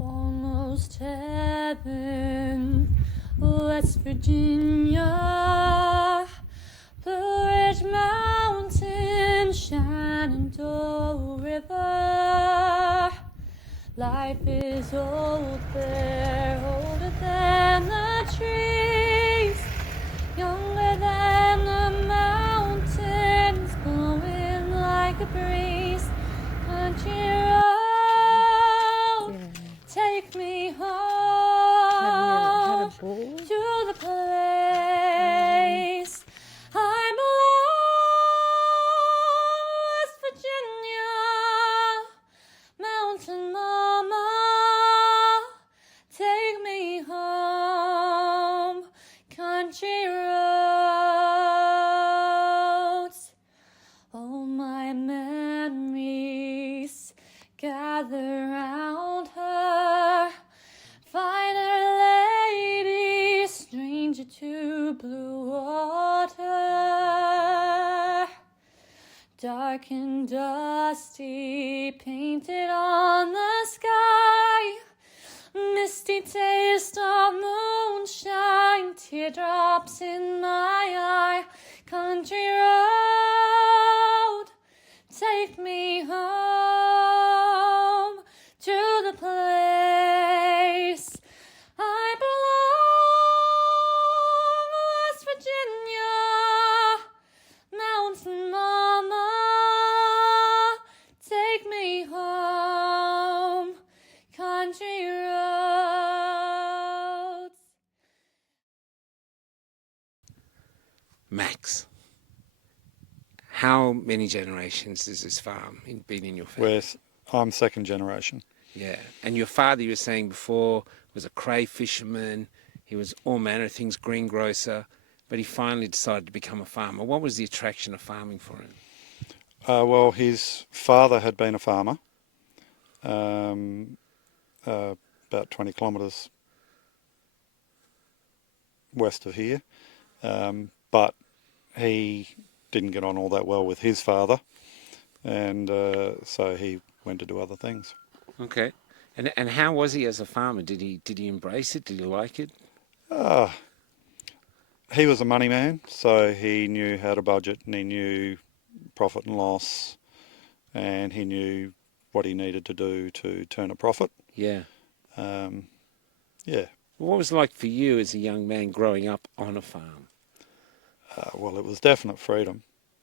Almost heaven, West Virginia, Blue Ridge Mountain, Shenandoah River. Life is old there, older than the trees, younger than the mountains, blowing like a breeze. Country road, take me home to the place I belong. West Virginia, mountain mama, take me home. Country roads, all my memories gather round her. Find her lady, stranger to blue water. Dark and dusty, painted on the sky. Misty taste of moonshine, teardrops in my eye. Country road, take me home to the place I belong. West Virginia, mountain mama, take me home. Country roads. Max, how many generations has this farm been in your family? I'm second generation. Yeah, and your father, you were saying before, was a cray fisherman. He was all manner of things, greengrocer, but he finally decided to become a farmer. What was the attraction of farming for him? Well, his father had been a farmer, about 20 kilometres west of here, but he didn't get on all that well with his father, and so he went to do other things. Okay, and how was he as a farmer? Did he embrace it? Did he like it? He was a money man, so he knew how to budget, and he knew profit and loss, and he knew what he needed to do to turn a profit. Yeah. Yeah. What was it like for you as a young man growing up on a farm? Well, it was definite freedom.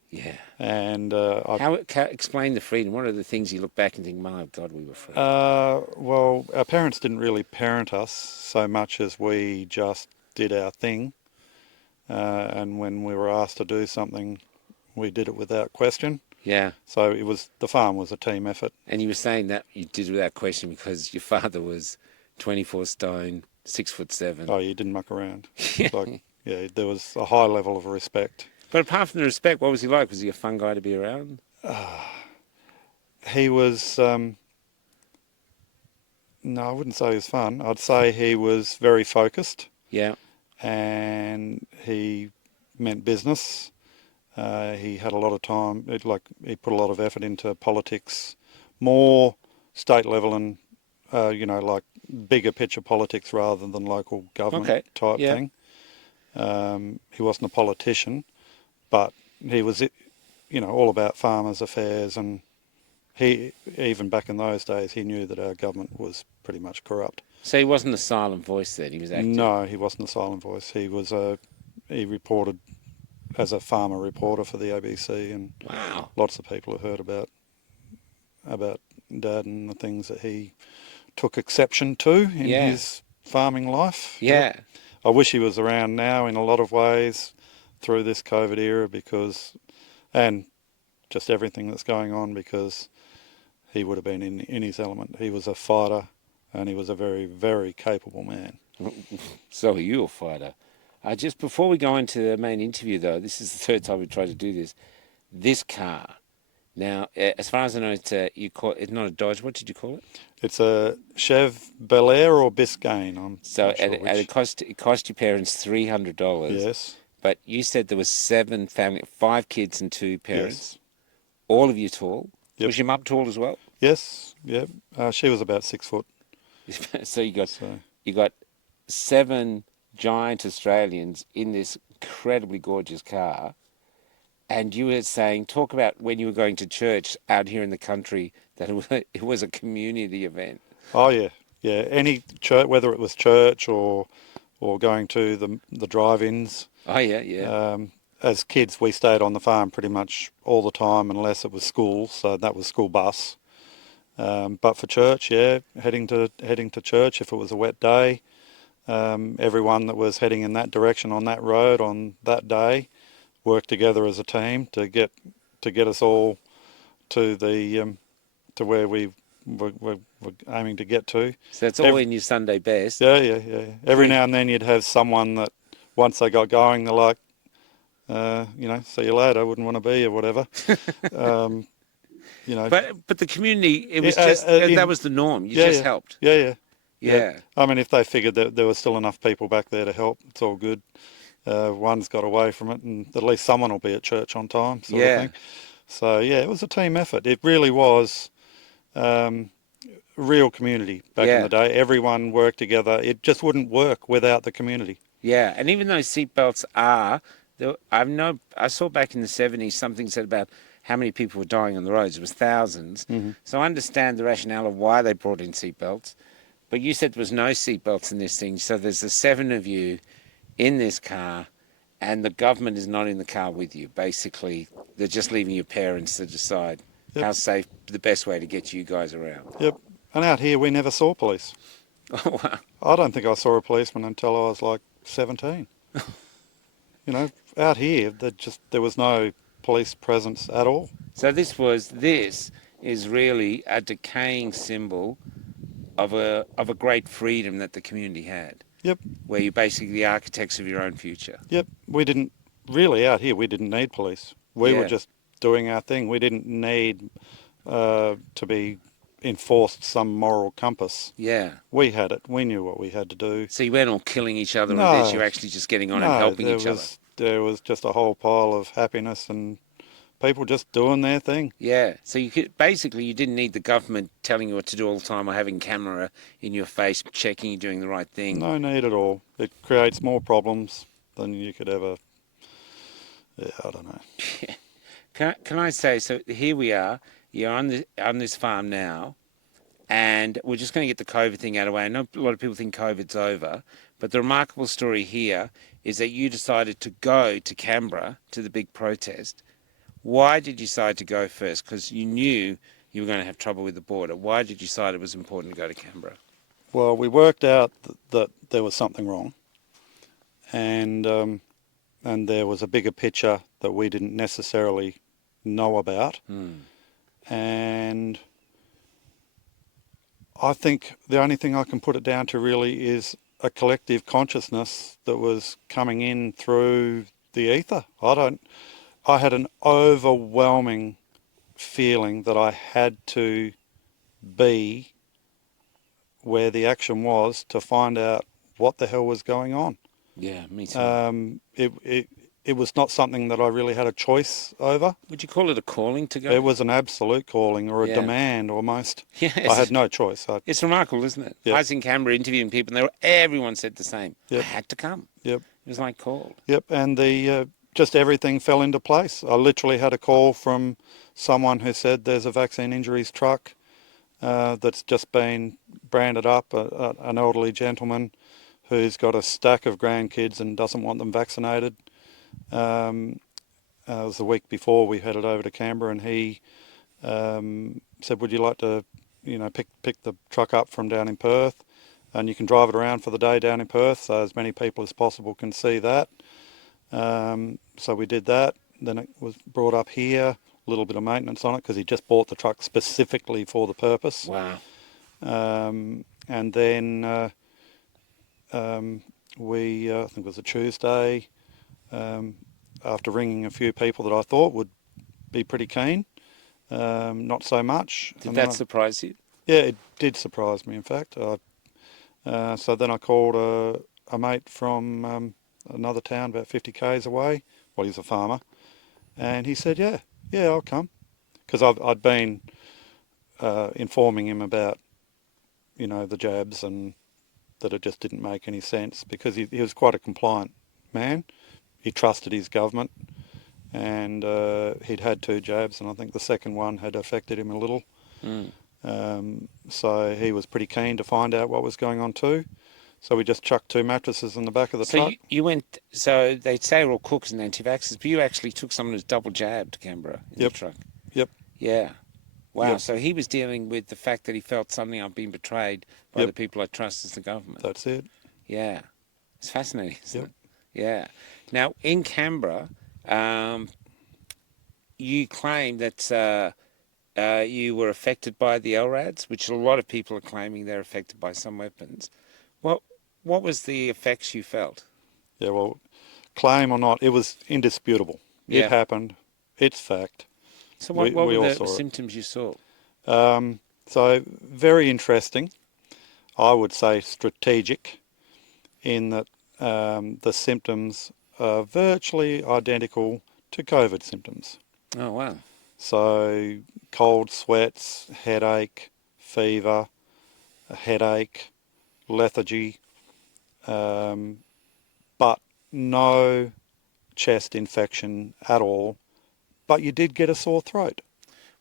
Yeah. And explain the freedom. What are the things you look back and think, my God, we were free? well, our parents didn't really parent us so much as we just did our thing. And when we were asked to do something, we did it without question. Yeah. So the farm was a team effort. And you were saying that you did it without question because your father was 24 stone, 6'7". Oh, you didn't muck around. Yeah, there was a high level of respect. But apart from the respect, what was he like? Was he a fun guy to be around? He was, no, I wouldn't say he was fun. I'd say he was very focused. Yeah. And he meant business. He had a lot of time, he put a lot of effort into politics, more state level and, like bigger picture politics rather than local government type thing. He wasn't a politician, but he was, all about farmers' affairs, and he, even back in those days, he knew that our government was pretty much corrupt. So he wasn't a silent voice then, he was active? No, he wasn't a silent voice. He reported as a farmer reporter for the ABC, and wow, lots of people have heard about Dad and the things that he took exception to in his farming life. Yeah. I wish he was around now in a lot of ways through this COVID era and just everything that's going on, because he would have been in his element. He was a fighter, and he was a very, very capable man. So are you a fighter? Just before we go into the main interview, though, this is the third time we tried to do this. This car, now, as far as I know, it's not a Dodge. What did you call it? It's a Chev Bel Air or Biscayne. It cost your parents $300. Yes. But you said there was 5 kids and 2 parents. Yes. All of you tall. Yep. Was your mum tall as well? Yes. Yeah. She was about 6 foot. So So you got 7 giant Australians in this incredibly gorgeous car, and you were saying, talk about when you were going to church out here in the country, that it was a community event. oh yeah, yeah. Any church, whether it was church or going to the drive-ins. Oh yeah, yeah, As kids, we stayed on the farm pretty much all the time, unless it was school. So that was school bus. But for church, yeah, heading to church if it was a wet day. Everyone that was heading in that direction on that road on that day worked together as a team to get us all to the to where we were aiming to get to. so it's all in your Sunday best. Yeah, yeah, yeah. Every now and then you'd have someone that once they got going, they're like, see you later, wouldn't want to be or whatever. um, But the community, it was Yeah, just that was the norm. You just helped. Yeah, yeah. Yeah. I mean, if they figured that there was still enough people back there to help, it's all good. One's got away from it, and at least someone will be at church on time, sort of thing. So, yeah, it was a team effort. It really was real community back in the day. Everyone worked together. It just wouldn't work without the community. Yeah, and even though seatbelts are, I saw back in the 70s something said about how many people were dying on the roads. It was thousands. Mm-hmm. So I understand the rationale of why they brought in seatbelts. But you said there was no seatbelts in this thing. So there's the 7 of you in this car, and the government is not in the car with you. Basically, they're just leaving your parents to decide how safe, the best way to get you guys around. Yep. And out here, we never saw police. Oh, wow. I don't think I saw a policeman until I was like 17. Out here, there was no police presence at all. So this is really a decaying symbol of a great freedom that the community had. Yep. Where you're basically the architects of your own future. Yep. We didn't out here. We didn't need police. We were just doing our thing. We didn't need to be enforced some moral compass. Yeah. We had it. We knew what we had to do. So you weren't all killing each other No. with this. You're actually just getting on and helping each other. There was just a whole pile of happiness and people just doing their thing. Yeah. So you didn't need the government telling you what to do all the time or having camera in your face checking you're doing the right thing. No need at all. It creates more problems than you could ever. Yeah, I don't know. Can I say, so here we are, you're on this farm now, and we're just going to get the COVID thing out of the way. I know a lot of people think COVID's over, but the remarkable story here is that you decided to go to Canberra to the big protest. Why did you decide to go first? Because you knew you were going to have trouble with the border. Why did you decide it was important to go to Canberra? Well, we worked out that there was something wrong, and there was a bigger picture that we didn't necessarily know about. And I think the only thing I can put it down to really is a collective consciousness that was coming in through the ether. I had an overwhelming feeling that I had to be where the action was to find out what the hell was going on. Yeah, me too. It was not something that I really had a choice over. Would you call it a calling to go? It was an absolute calling or a demand almost. Yes. I had no choice. It's remarkable, isn't it? Yep. I was in Canberra interviewing people, and everyone said the same. Yep. I had to come. Yep. It was like called. Yep, and just everything fell into place. I literally had a call from someone who said there's a vaccine injuries truck that's just been branded up, an elderly gentleman who's got a stack of grandkids and doesn't want them vaccinated. It was the week before we headed over to Canberra, and he said, would you like to pick the truck up from down in Perth, and you can drive it around for the day down in Perth so as many people as possible can see that. So we did that. Then it was brought up here, a little bit of maintenance on it because he just bought the truck specifically for the purpose. Wow. And then we, I think it was a Tuesday, after ringing a few people that I thought would be pretty keen, not so much. Did that surprise you? Yeah, it did surprise me, in fact. So then I called a mate from another town about 50 k's away. Well, he's a farmer. And he said, yeah, I'll come. Because I'd been informing him about the jabs, and that it just didn't make any sense, because he was quite a compliant man. He trusted his government, and he'd had 2 jabs, and I think the second one had affected him a little. So he was pretty keen to find out what was going on too. So we just chucked 2 mattresses in the back of the So truck. you went, so they'd say we're all cooks and anti-vaxxers, but you actually took someone who's double jabbed to Canberra in Yep. the truck. Yep. Yeah. Wow. Yep. So he was dealing with the fact that he felt suddenly I've been betrayed by Yep. the people I trust as the government. That's it. Yeah. It's fascinating, isn't Yep. it? Yeah. Now, in Canberra, you claim that you were affected by the LRADs, which a lot of people are claiming they're affected by some weapons. What was the effects you felt? Yeah, well, claim or not, it was indisputable. Yeah. It happened. It's fact. So We what all were saw the it. symptoms you saw? So very interesting. I would say strategic, in that the symptoms are virtually identical to COVID symptoms. Oh, wow. So cold sweats, headache, fever, a headache, lethargy, but no chest infection at all. But you did get a sore throat.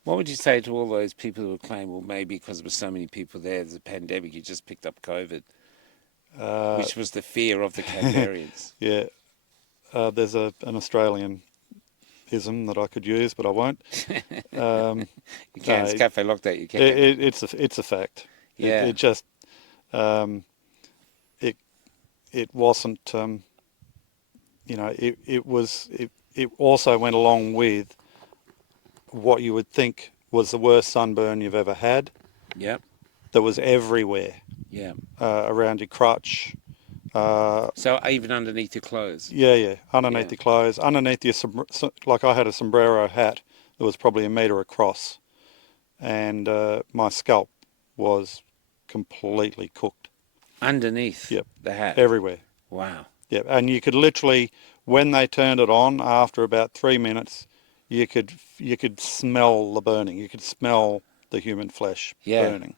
What would you say to all those people who claim, well, maybe because there were so many people there's a pandemic, you just picked up COVID, which was the fear of the Canberrians? Yeah, there's an Australian ism that I could use, but I won't. You can. It's Cafe Lockdown. You can. It's a fact. Yeah. It just it wasn't. It also went along with what you would think was the worst sunburn you've ever had. Yep. That was everywhere. Yeah. Around your crotch. So even underneath your clothes? Yeah. Underneath Yeah. your clothes. Underneath your, like I had a sombrero hat that was probably 1 metre across. And my scalp was completely cooked. Underneath Yep. the hat? Everywhere. Wow. Yeah, and you could literally, when they turned it on, after about 3 minutes, you could smell the burning. You could smell the human flesh burning.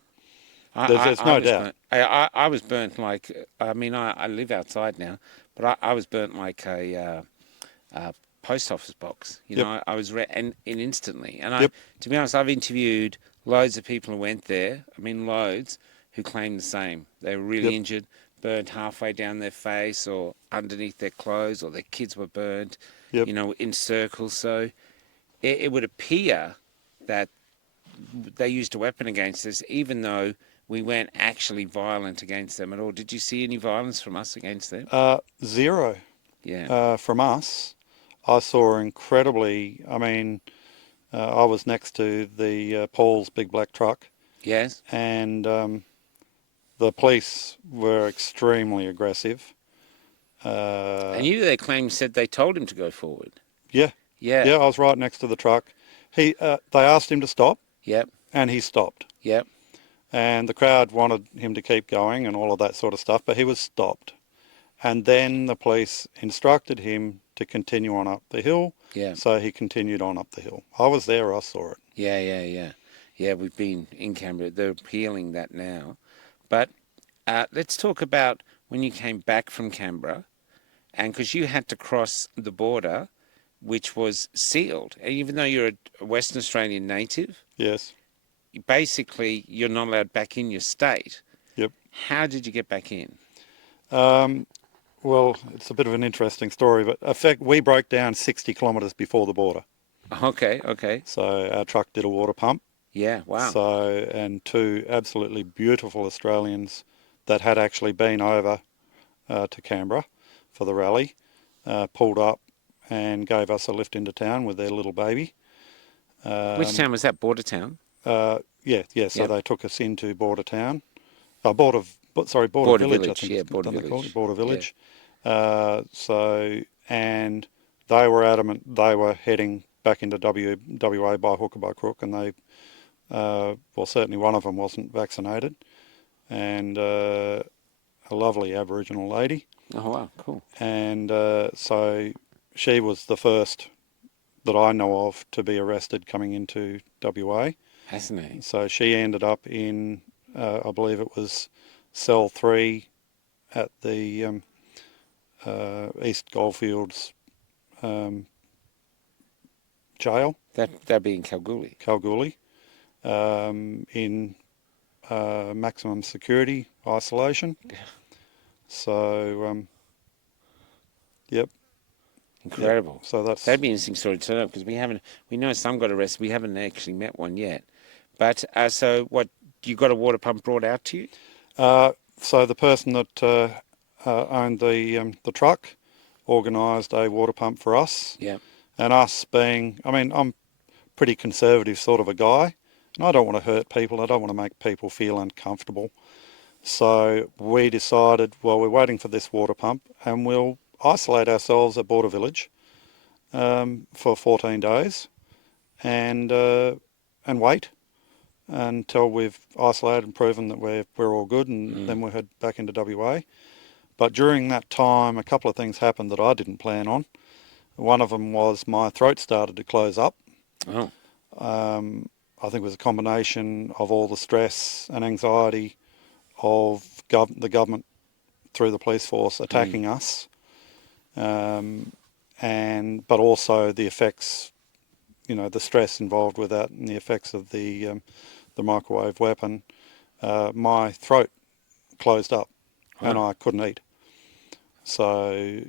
There's no doubt. I was burnt like, I mean, I live outside now, but I was burnt like a post office box. You know, I was, and instantly. And to be honest, I've interviewed loads of people who went there, I mean, loads, who claimed the same. They were really injured, burnt halfway down their face or underneath their clothes, or their kids were burnt, you know, in circles. So it would appear that they used a weapon against us, even though we weren't actually violent against them at all. Did you see any violence from us against them? Zero. Yeah. From us. I saw incredibly, I mean, I was next to the Paul's big black truck. Yes. And the police were extremely aggressive. And they said they told him to go forward. Yeah. Yeah. Yeah, I was right next to the truck. They asked him to stop. Yep. And he stopped. Yep. And the crowd wanted him to keep going and all of that sort of stuff, but he was stopped. And then the police instructed him to continue on up the hill. Yeah. So he continued on up the hill. I was there, I saw it. Yeah. Yeah, we've been in Canberra. They're appealing that now. But let's talk about when you came back from Canberra, and because you had to cross the border, which was sealed. And even though you're a Western Australian native, Yes. basically you're not allowed back in your state. Yep. How did you get back in? Well, it's a bit of an interesting story, but in fact, we broke down 60 kilometres before the border. Okay. So our truck did a water pump. Yeah, wow. So, and 2 absolutely beautiful Australians that had actually been over to Canberra for the rally pulled up and gave us a lift into town with their little baby. Which town was that? Border town? Yeah. So they took us into Border Town. Border Village, I think. Yeah, Border Village. Village. Border Village. Yeah. And they were adamant they were heading back into WA by hook or by crook, and they, certainly one of them wasn't vaccinated, and a lovely Aboriginal lady. Oh, wow, cool. And so she was the first that I know of to be arrested coming into WA. Fascinating. So she ended up in I believe it was cell 3 at the East Goldfields jail, That'd be in Kalgoorlie. Kalgoorlie, in maximum security isolation. So, yep. Incredible. Yep. So That'd be an interesting story to know, because we know some got arrested. We haven't actually met one yet. But so what? You got a water pump brought out to you? So the person that owned the truck organised a water pump for us. Yeah. And us being, I mean, I'm pretty conservative sort of a guy, and I don't want to hurt people. I don't want to make people feel uncomfortable. So we decided, well, we're waiting for this water pump, and we'll isolate ourselves at Border Village for 14 days, and wait until we've isolated and proven that we're all good, and then we'll head back into WA. But during that time, a couple of things happened that I didn't plan on. One of them was my throat started to close up. Oh. I think it was a combination of all the stress and anxiety of the government through the police force attacking us, but also the effects, the stress involved with that and the effects of the microwave weapon. My throat closed up and I couldn't eat. So,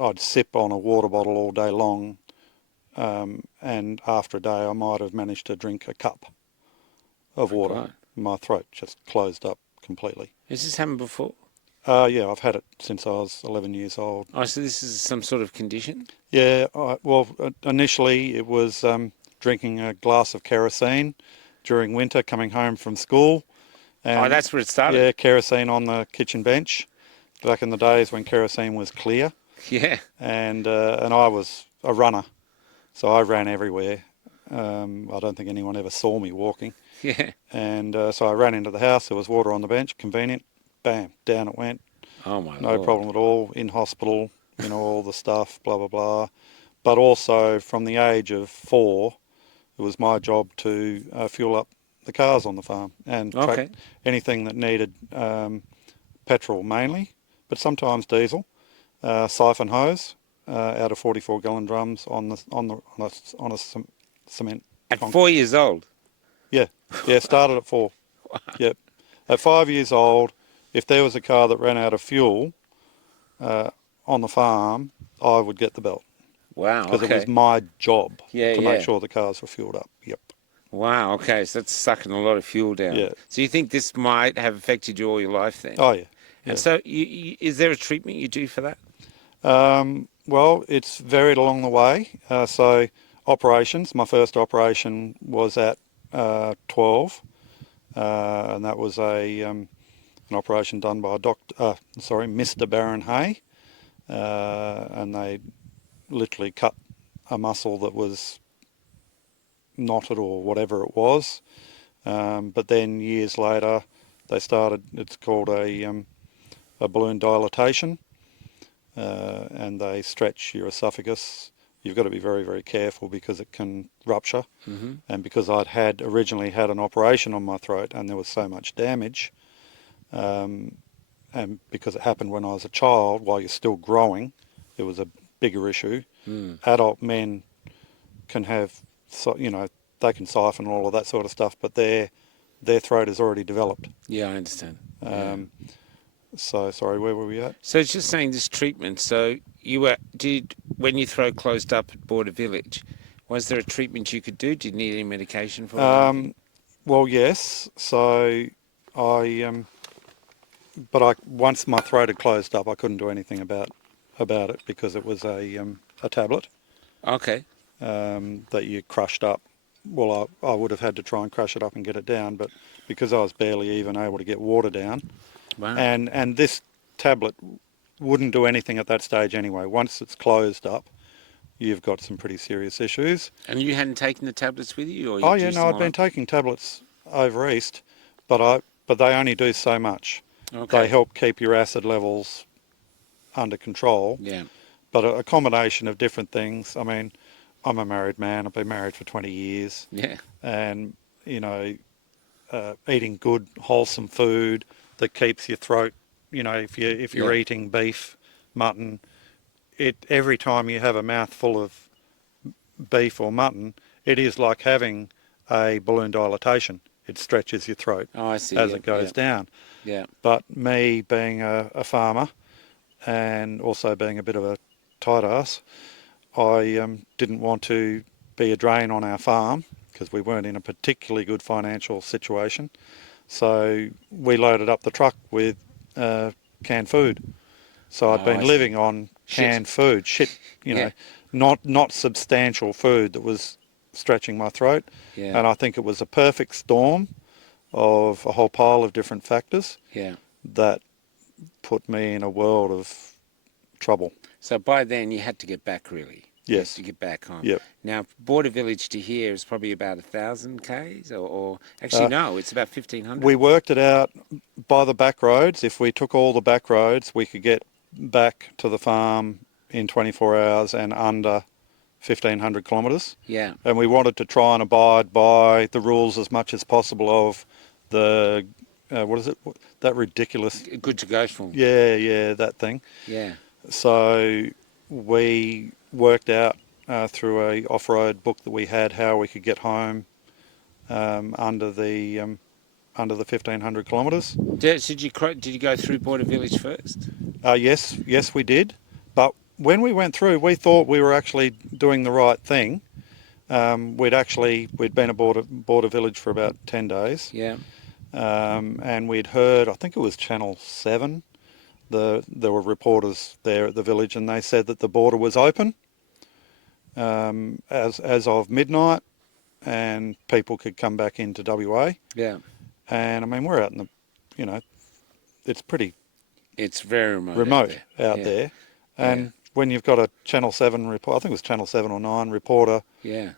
I'd sip on a water bottle all day long, and after a day I might have managed to drink a cup of water. Right. My throat just closed up completely. Has this happened before? Yeah, I've had it since I was 11 years old. Oh, so this is some sort of condition? Yeah, initially it was drinking a glass of kerosene during winter coming home from school. And, that's where it started? Yeah, kerosene on the kitchen bench, back in the days when kerosene was clear. Yeah. And I was a runner, so I ran everywhere. I don't think anyone ever saw me walking. Yeah. And so I ran into the house, there was water on the bench, convenient, bam, down it went. Oh, my No Lord. problem at all, in hospital, all the stuff, blah, blah, blah. But also from the age of 4, it was my job to fuel up the cars on the farm and track anything that needed petrol mainly, but sometimes diesel, siphon hose out of 44-gallon drums on a cement. At 4 years old? Yeah, started at 4. Yep. At 5 years old, if there was a car that ran out of fuel on the farm, I would get the belt. Wow, Because it was my job to make yeah. sure the cars were fueled up. Yep. Wow, okay, so that's sucking a lot of fuel down. Yeah. So you think this might have affected you all your life then? Oh, yeah. And so is there a treatment you do for that? Well, it's varied along the way. So operations, my first operation was at 12, and that was an operation done by Mr. Baron Hay, and they literally cut a muscle that was knotted or whatever it was. But then years later, they started. It's called a balloon dilatation, and they stretch your esophagus. You've got to be very, very careful because it can rupture. Mm-hmm. And because I'd originally had an operation on my throat and there was so much damage, and because it happened when I was a child, while you're still growing, it was a bigger issue. Adult men can have, they can siphon all of that sort of stuff, but their throat is already developed. Yeah, I understand. So, sorry, where were we at? So it's just saying this treatment. So when your throat closed up at Border Village, was there a treatment you could do? Did you need any medication for it? Well, yes. So once my throat had closed up, I couldn't do anything about it because it was a tablet. Okay. That you crushed up. Well, I would have had to try and crush it up and get it down, but because I was barely even able to get water down, wow. and this tablet wouldn't do anything at that stage anyway. Once it's closed up, you've got some pretty serious issues. And you hadn't taken the tablets with you? Or Oh yeah, no, I'd been taking tablets over east, but they only do so much. Okay. They help keep your acid levels under control. Yeah. But a combination of different things. I mean, I'm a married man. I've been married for 20 years. Yeah. And, eating good, wholesome food that keeps your throat, if you're Yeah. eating beef, mutton, every time you have a mouthful of beef or mutton, it is like having a balloon dilatation. It stretches your throat Oh, I see. as Yeah, it goes yeah, down. yeah. But me being a farmer and also being a bit of a tight ass, I didn't want to be a drain on our farm because we weren't in a particularly good financial situation. So we loaded up the truck with canned food. So I'd Oh, I been see. living on Shit. canned food, Yeah, not substantial food that was stretching my throat. yeah, And I think it was a perfect storm of a whole pile of different factors yeah. that put me in a world of trouble. So by then you had to get back, really. You had Yes. to get back home. Yep. Now, Border Village to here is probably about 1,000 k's, or actually Uh, no, it's about 1,500. we worked it out by the back roads. If we took all the back roads, we could get back to the farm in 24 hours and under 1,500 kilometres. Yeah, And we wanted to try and abide by the rules as much as possible of the, what is it, that ridiculous, good to go from. yeah, that thing. Yeah, So we worked out through a off-road book that we had how we could get home under the 1,500 kilometres. did you go through Border Village first? Yes, we did. But when we went through, we thought we were actually doing the right thing. We'd been aboard Border Village for about 10 days, Yeah, and we'd heard, I think it was Channel 7. There were reporters there at the village, and they said that the border was open as of midnight, and people could come back into WA. yeah. And I mean, we're out in the, it's pretty It's very remote, remote out Yeah, there. yeah, And when you've got a Channel 7 report, I think it was Channel 7 or 9 reporter, yeah.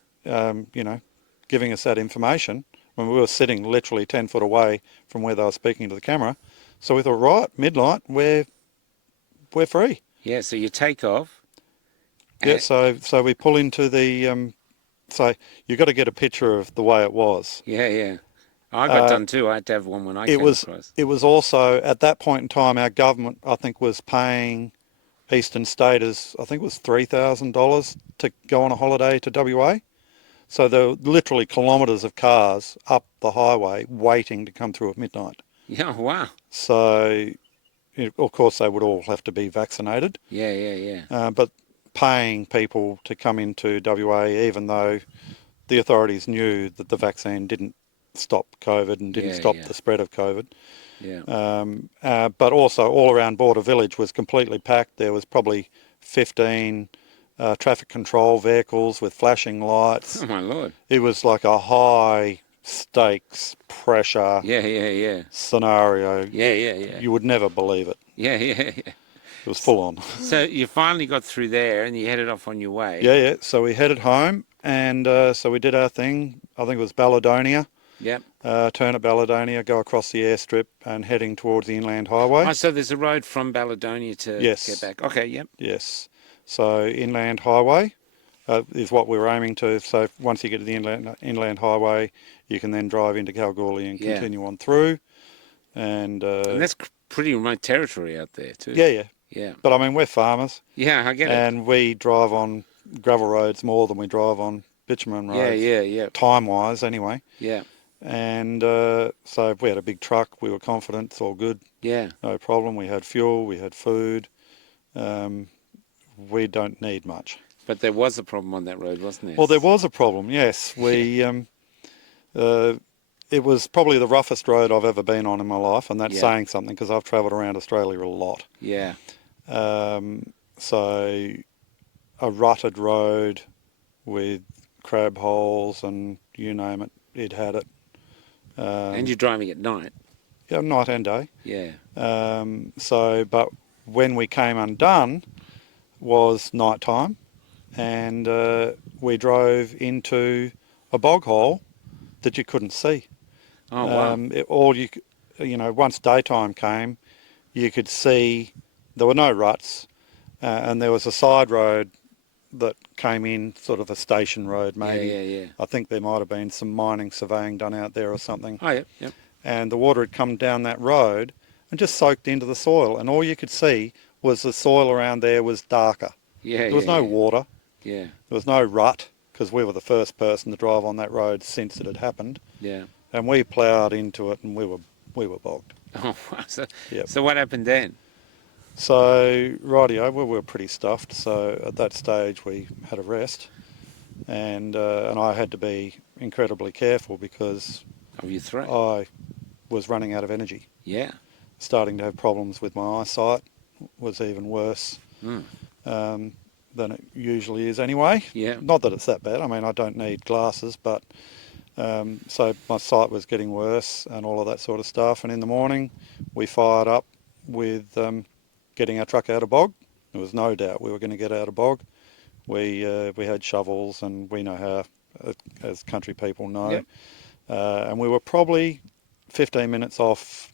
giving us that information when we were sitting literally 10 foot away from where they were speaking to the camera. So we thought, right, midnight, we're free. Yeah, so you take off. Yeah, and- so we pull into the, so you've got to get a picture of the way it was. Yeah, yeah. I got done too. I had to have one when I It came was across. it was also, at that point in time, our government, I think, was paying Eastern Staters, I think it was $3,000 to go on a holiday to WA. So there were literally kilometres of cars up the highway waiting to come through at midnight. Yeah, wow. So, of course, they would all have to be vaccinated, Yeah, yeah, yeah. but paying people to come into WA, even though the authorities knew that the vaccine didn't stop COVID and didn't Yeah, stop yeah. the spread of COVID. Yeah. But also all around Border Village was completely packed. There was probably 15 traffic control vehicles with flashing lights. Oh my lord. It was like a high stakes pressure Yeah, yeah, yeah. scenario. Yeah, yeah, yeah. You would never believe it. Yeah, yeah, yeah. It was full on. So you finally got through there and you headed off on your way. Yeah. So we headed home, and so we did our thing. I think it was Balladonia. Yep. Turn at Balladonia, go across the airstrip and heading towards the Inland Highway. Oh, so there's a road from Balladonia to Yes. get back. Okay, yep. Yes. So Inland Highway is what we were aiming to. So once you get to the Inland Highway, you can then drive into Kalgoorlie and Yeah. continue on through. And And that's pretty remote territory out there too. yeah. Yeah. But I mean, we're farmers, Yeah, I get it. and we drive on gravel roads more than we drive on bitumen roads. Yeah. Time-wise, anyway. Yeah. And so if we had a big truck, we were confident, it's all good, Yeah. no problem. We had fuel, we had food. We don't need much. But there was a problem on that road, wasn't there? Well, there was a problem, yes. It was probably the roughest road I've ever been on in my life, and that's Yeah. saying something because I've travelled around Australia a lot. Yeah. So a rutted road with crab holes and you name it, it had it. And you're driving at night. Yeah, night and day. Yeah. But when we came undone was night time, and we drove into a bog hole that you couldn't see. Oh wow. Once daytime came, you could see there were no ruts, and there was a side road that came in, sort of a station road maybe. Yeah. I think there might have been some mining surveying done out there or something. Oh, yep. And the water had come down that road and just soaked into the soil. And all you could see was the soil around there was darker. Yeah, There was no yeah. water. Yeah, There was no rut, because we were the first person to drive on that road since it had happened. yeah. And we ploughed into it and we were bogged. Oh, wow. Yep. So what happened then? So, rightio, we were pretty stuffed. So at that stage we had a rest. And I had to be incredibly careful because Of your throat? I was running out of energy. Yeah. Starting to have problems with my eyesight, was even worse than it usually is anyway. Yeah. Not that it's that bad. I mean, I don't need glasses, but so my sight was getting worse and all of that sort of stuff. And in the morning, we fired up with getting our truck out of bog. There was no doubt we were going to get out of bog. We had shovels, and we know how, as country people know. Yep. And we were probably 15 minutes off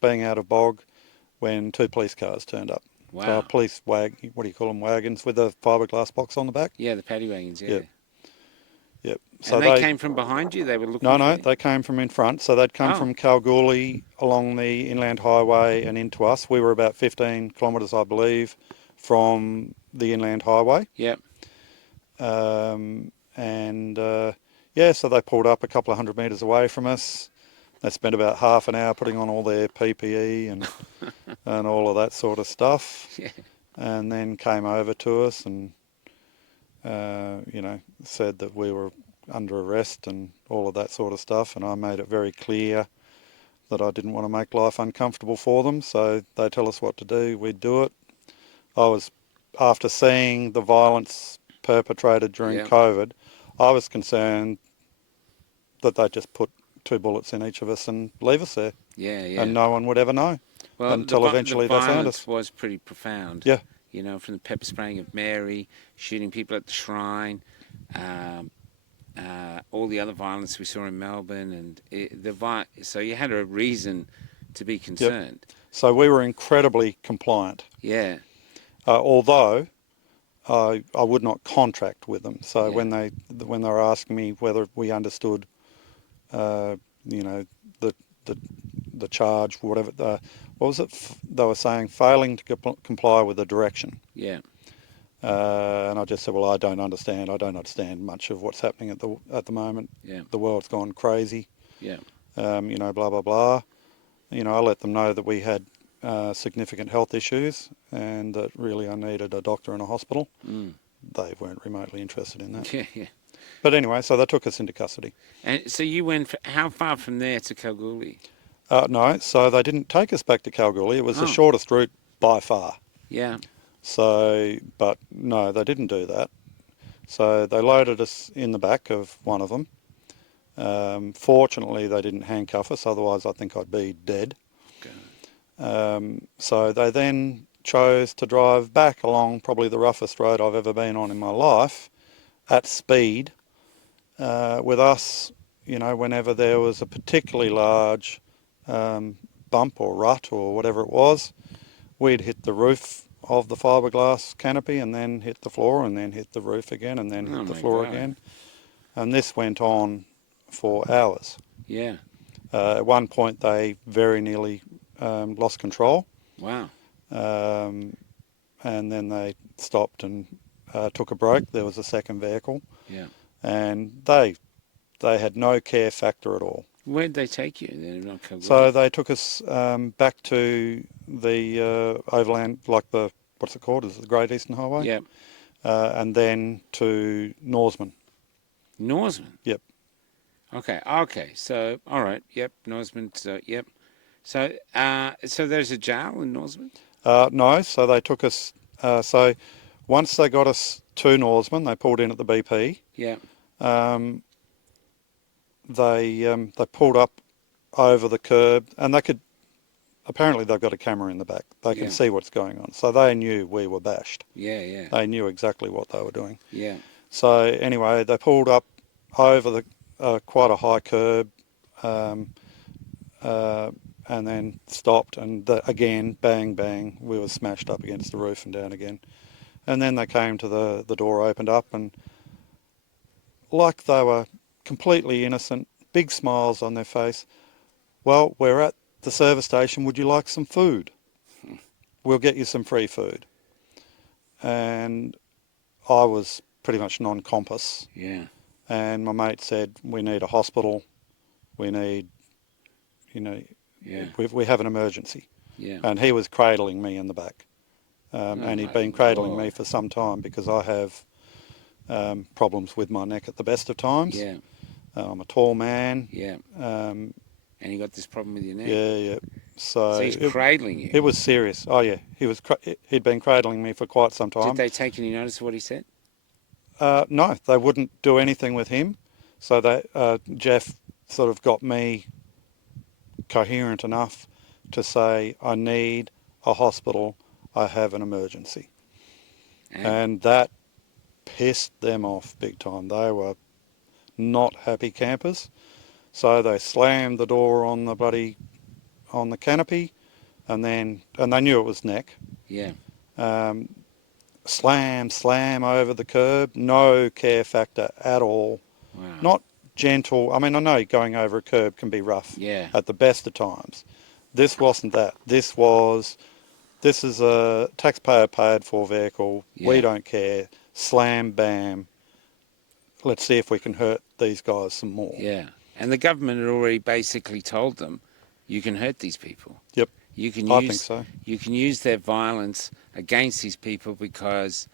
being out of bog when 2 police cars turned up. Wow. So police what do you call them, wagons with a fiberglass box on the back? Yeah, the paddy wagons, yeah. Yep. So And they came from behind you? They were looking for No, you? they came from in front. So they'd come Oh. from Kalgoorlie along the inland highway and into us. We were about 15 kilometres, I believe, from the inland highway. Yep. So they pulled up a couple of 100 metres away from us. They spent about half an hour putting on all their PPE and and all of that sort of stuff. Yeah. And then came over to us and said that we were under arrest and all of that sort of stuff. And I made it very clear that I didn't want to make life uncomfortable for them. So they tell us what to do, we'd do it. After seeing the violence perpetrated during COVID, I was concerned that they'd just put 2 bullets in each of us and leave us there. Yeah. And no one would ever know until eventually they found us. The violence was pretty profound. Yeah. You know, from the pepper spraying of Mary, shooting people at the shrine, all the other violence we saw in Melbourne, and so you had a reason to be concerned. Yep. So we were incredibly compliant. Yeah. Although I would not contract with them. So when they were asking me whether we understood, the charge, whatever, what was it? They were saying failing to comply with the direction. Yeah. And I just said, well, I don't understand. I don't understand much of what's happening at the moment. Yeah. The world's gone crazy. Yeah. Blah, blah, blah. I let them know that we had significant health issues and that really I needed a doctor and a hospital. They weren't remotely interested in that. Yeah. But anyway, so they took us into custody. And so you went, how far from there to Kalgoorlie? No, so they didn't take us back to Kalgoorlie. It was the shortest route by far. Yeah. So, but no, they didn't do that. So they loaded us in the back of one of them. Fortunately, they didn't handcuff us, otherwise I think I'd be dead. Okay. So they then chose to drive back along probably the roughest road I've ever been on in my life at speed with us, whenever there was a particularly large bump or rut or whatever it was, we'd hit the roof of the fiberglass canopy and then hit the floor and then hit the roof again and then hit the floor again. And this went on for hours. Yeah. At one point they very nearly lost control. Wow. And then they stopped and took a break. There was a second vehicle. Yeah. And they had no care factor at all. Where'd they take you then? Not Kalgoorlie? So they took us back to the overland, like what's it called? Is it the Great Eastern Highway? Yeah. And then to Norseman. Norseman? Yep. Okay. So, all right. Yep. Norseman. So, yep. So, so there's a jail in Norseman? No. So they took us. So once they got us to Norseman, they pulled in at the BP. Yeah. They pulled up over the curb, and they could. Apparently, they've got a camera in the back. They can see what's going on. So they knew we were bashed. Yeah. They knew exactly what they were doing. Yeah. So anyway, they pulled up over the quite a high curb, and then stopped. And again, bang, bang, we were smashed up against the roof and down again. And then they came to the door opened up, and like they were completely innocent, big smiles on their face. Well, we're at the service station. Would you like some food? We'll get you some free food. And I was pretty much non-compass. Yeah. And my mate said, we need a hospital. We need, Yeah. we have an emergency. Yeah. And he was cradling me in the back. And he'd my been cradling me God. for some time because I have problems with my neck at the best of times. Yeah. I'm a tall man. Yeah. Um, And you got this problem with your neck. yeah. So So he's cradling you. it was serious. Oh yeah, he'd been cradling me for quite some time. Did they take any notice of what he said? No, they wouldn't do anything with him. So Jeff sort of got me coherent enough to say, I need a hospital. I have an emergency. And that pissed them off big time. They were not happy campers. So they slammed the door on the canopy, and they knew it was neck. Yeah. Slam over the curb, no care factor at all. Wow. Not gentle. I mean, I know going over a curb can be rough Yeah. at the best of times. This wasn't that. This is a taxpayer paid for vehicle. Yeah. We don't care. Slam, bam. Let's see if we can hurt these guys some more. Yeah. And the government had already basically told them, you can hurt these people. Yep. You can I think so. You can use their violence against these people because,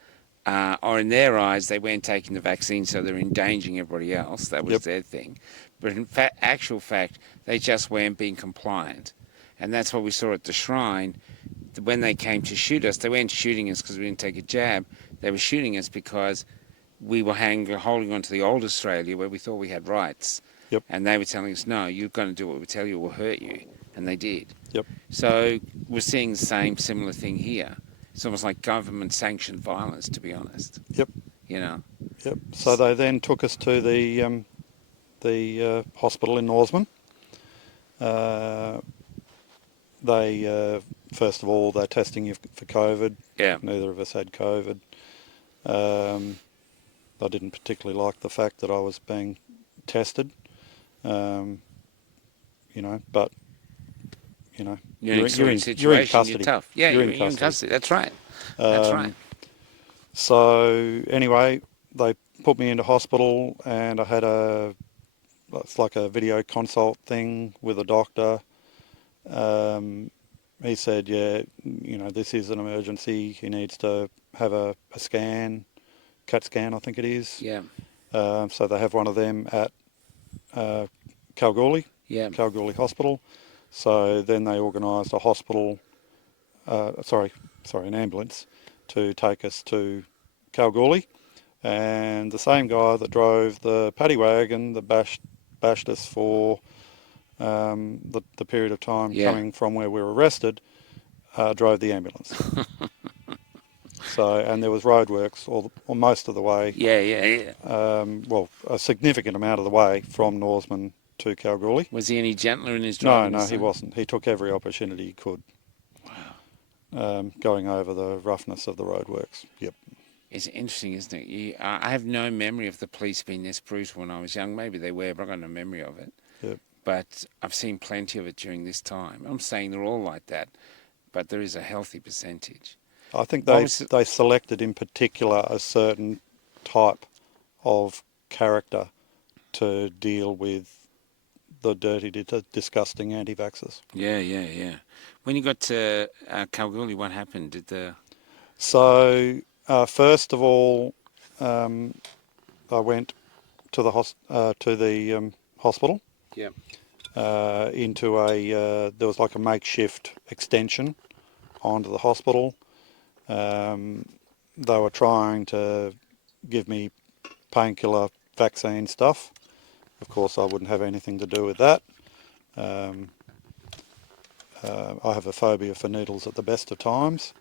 or in their eyes, they weren't taking the vaccine, so they're endangering everybody else. That was their thing. But in actual fact, they just weren't being compliant. And that's what we saw at the shrine. When they came to shoot us, they weren't shooting us because we didn't take a jab. They were shooting us because we were holding on to the old Australia where we thought we had rights. Yep. And they were telling us, no, you're going to do what we tell you or we'll hurt you. And they did. Yep. So we're seeing the similar thing here. It's almost like government-sanctioned violence, to be honest. Yep. You know? Yep. So they then took us to the hospital in Norseman. First of all, they're testing you for COVID. Yeah. Neither of us had COVID. I didn't particularly like the fact that I was being tested. But You're in a situation, custody. you're tough. Yeah, you're in custody. That's right. That's right. So anyway, they put me into hospital, and I had it's like a video consult thing with a doctor. He said, this is an emergency. He needs to have a scan, CAT scan, I think it is. Yeah. So they have one of them at Kalgoorlie, Kalgoorlie Hospital. So then they organised a hospital, an ambulance to take us to Kalgoorlie. And the same guy that drove the paddy wagon that bashed us for the period of time coming from where we were arrested, drove the ambulance. And there was roadworks or most of the way. A significant amount of the way from Norseman to Kalgoorlie. Was he any gentler in his driving? No, he wasn't. He took every opportunity he could. Wow. Going over the roughness of the roadworks. Yep. It's interesting, isn't it? I have no memory of the police being this brutal when I was young. Maybe they were, but I got no memory of it. Yep. But I've seen plenty of it during this time. I'm saying they're all like that, but there is a healthy percentage. I think they selected in particular a certain type of character to deal with the dirty, disgusting anti-vaxxers. Yeah. When you got to Kalgoorlie, what happened? So, first of all, I went to the hospital. Yeah. There was like a makeshift extension onto the hospital. They were trying to give me painkiller vaccine stuff. Of course, I wouldn't have anything to do with that. I have a phobia for needles at the best of times,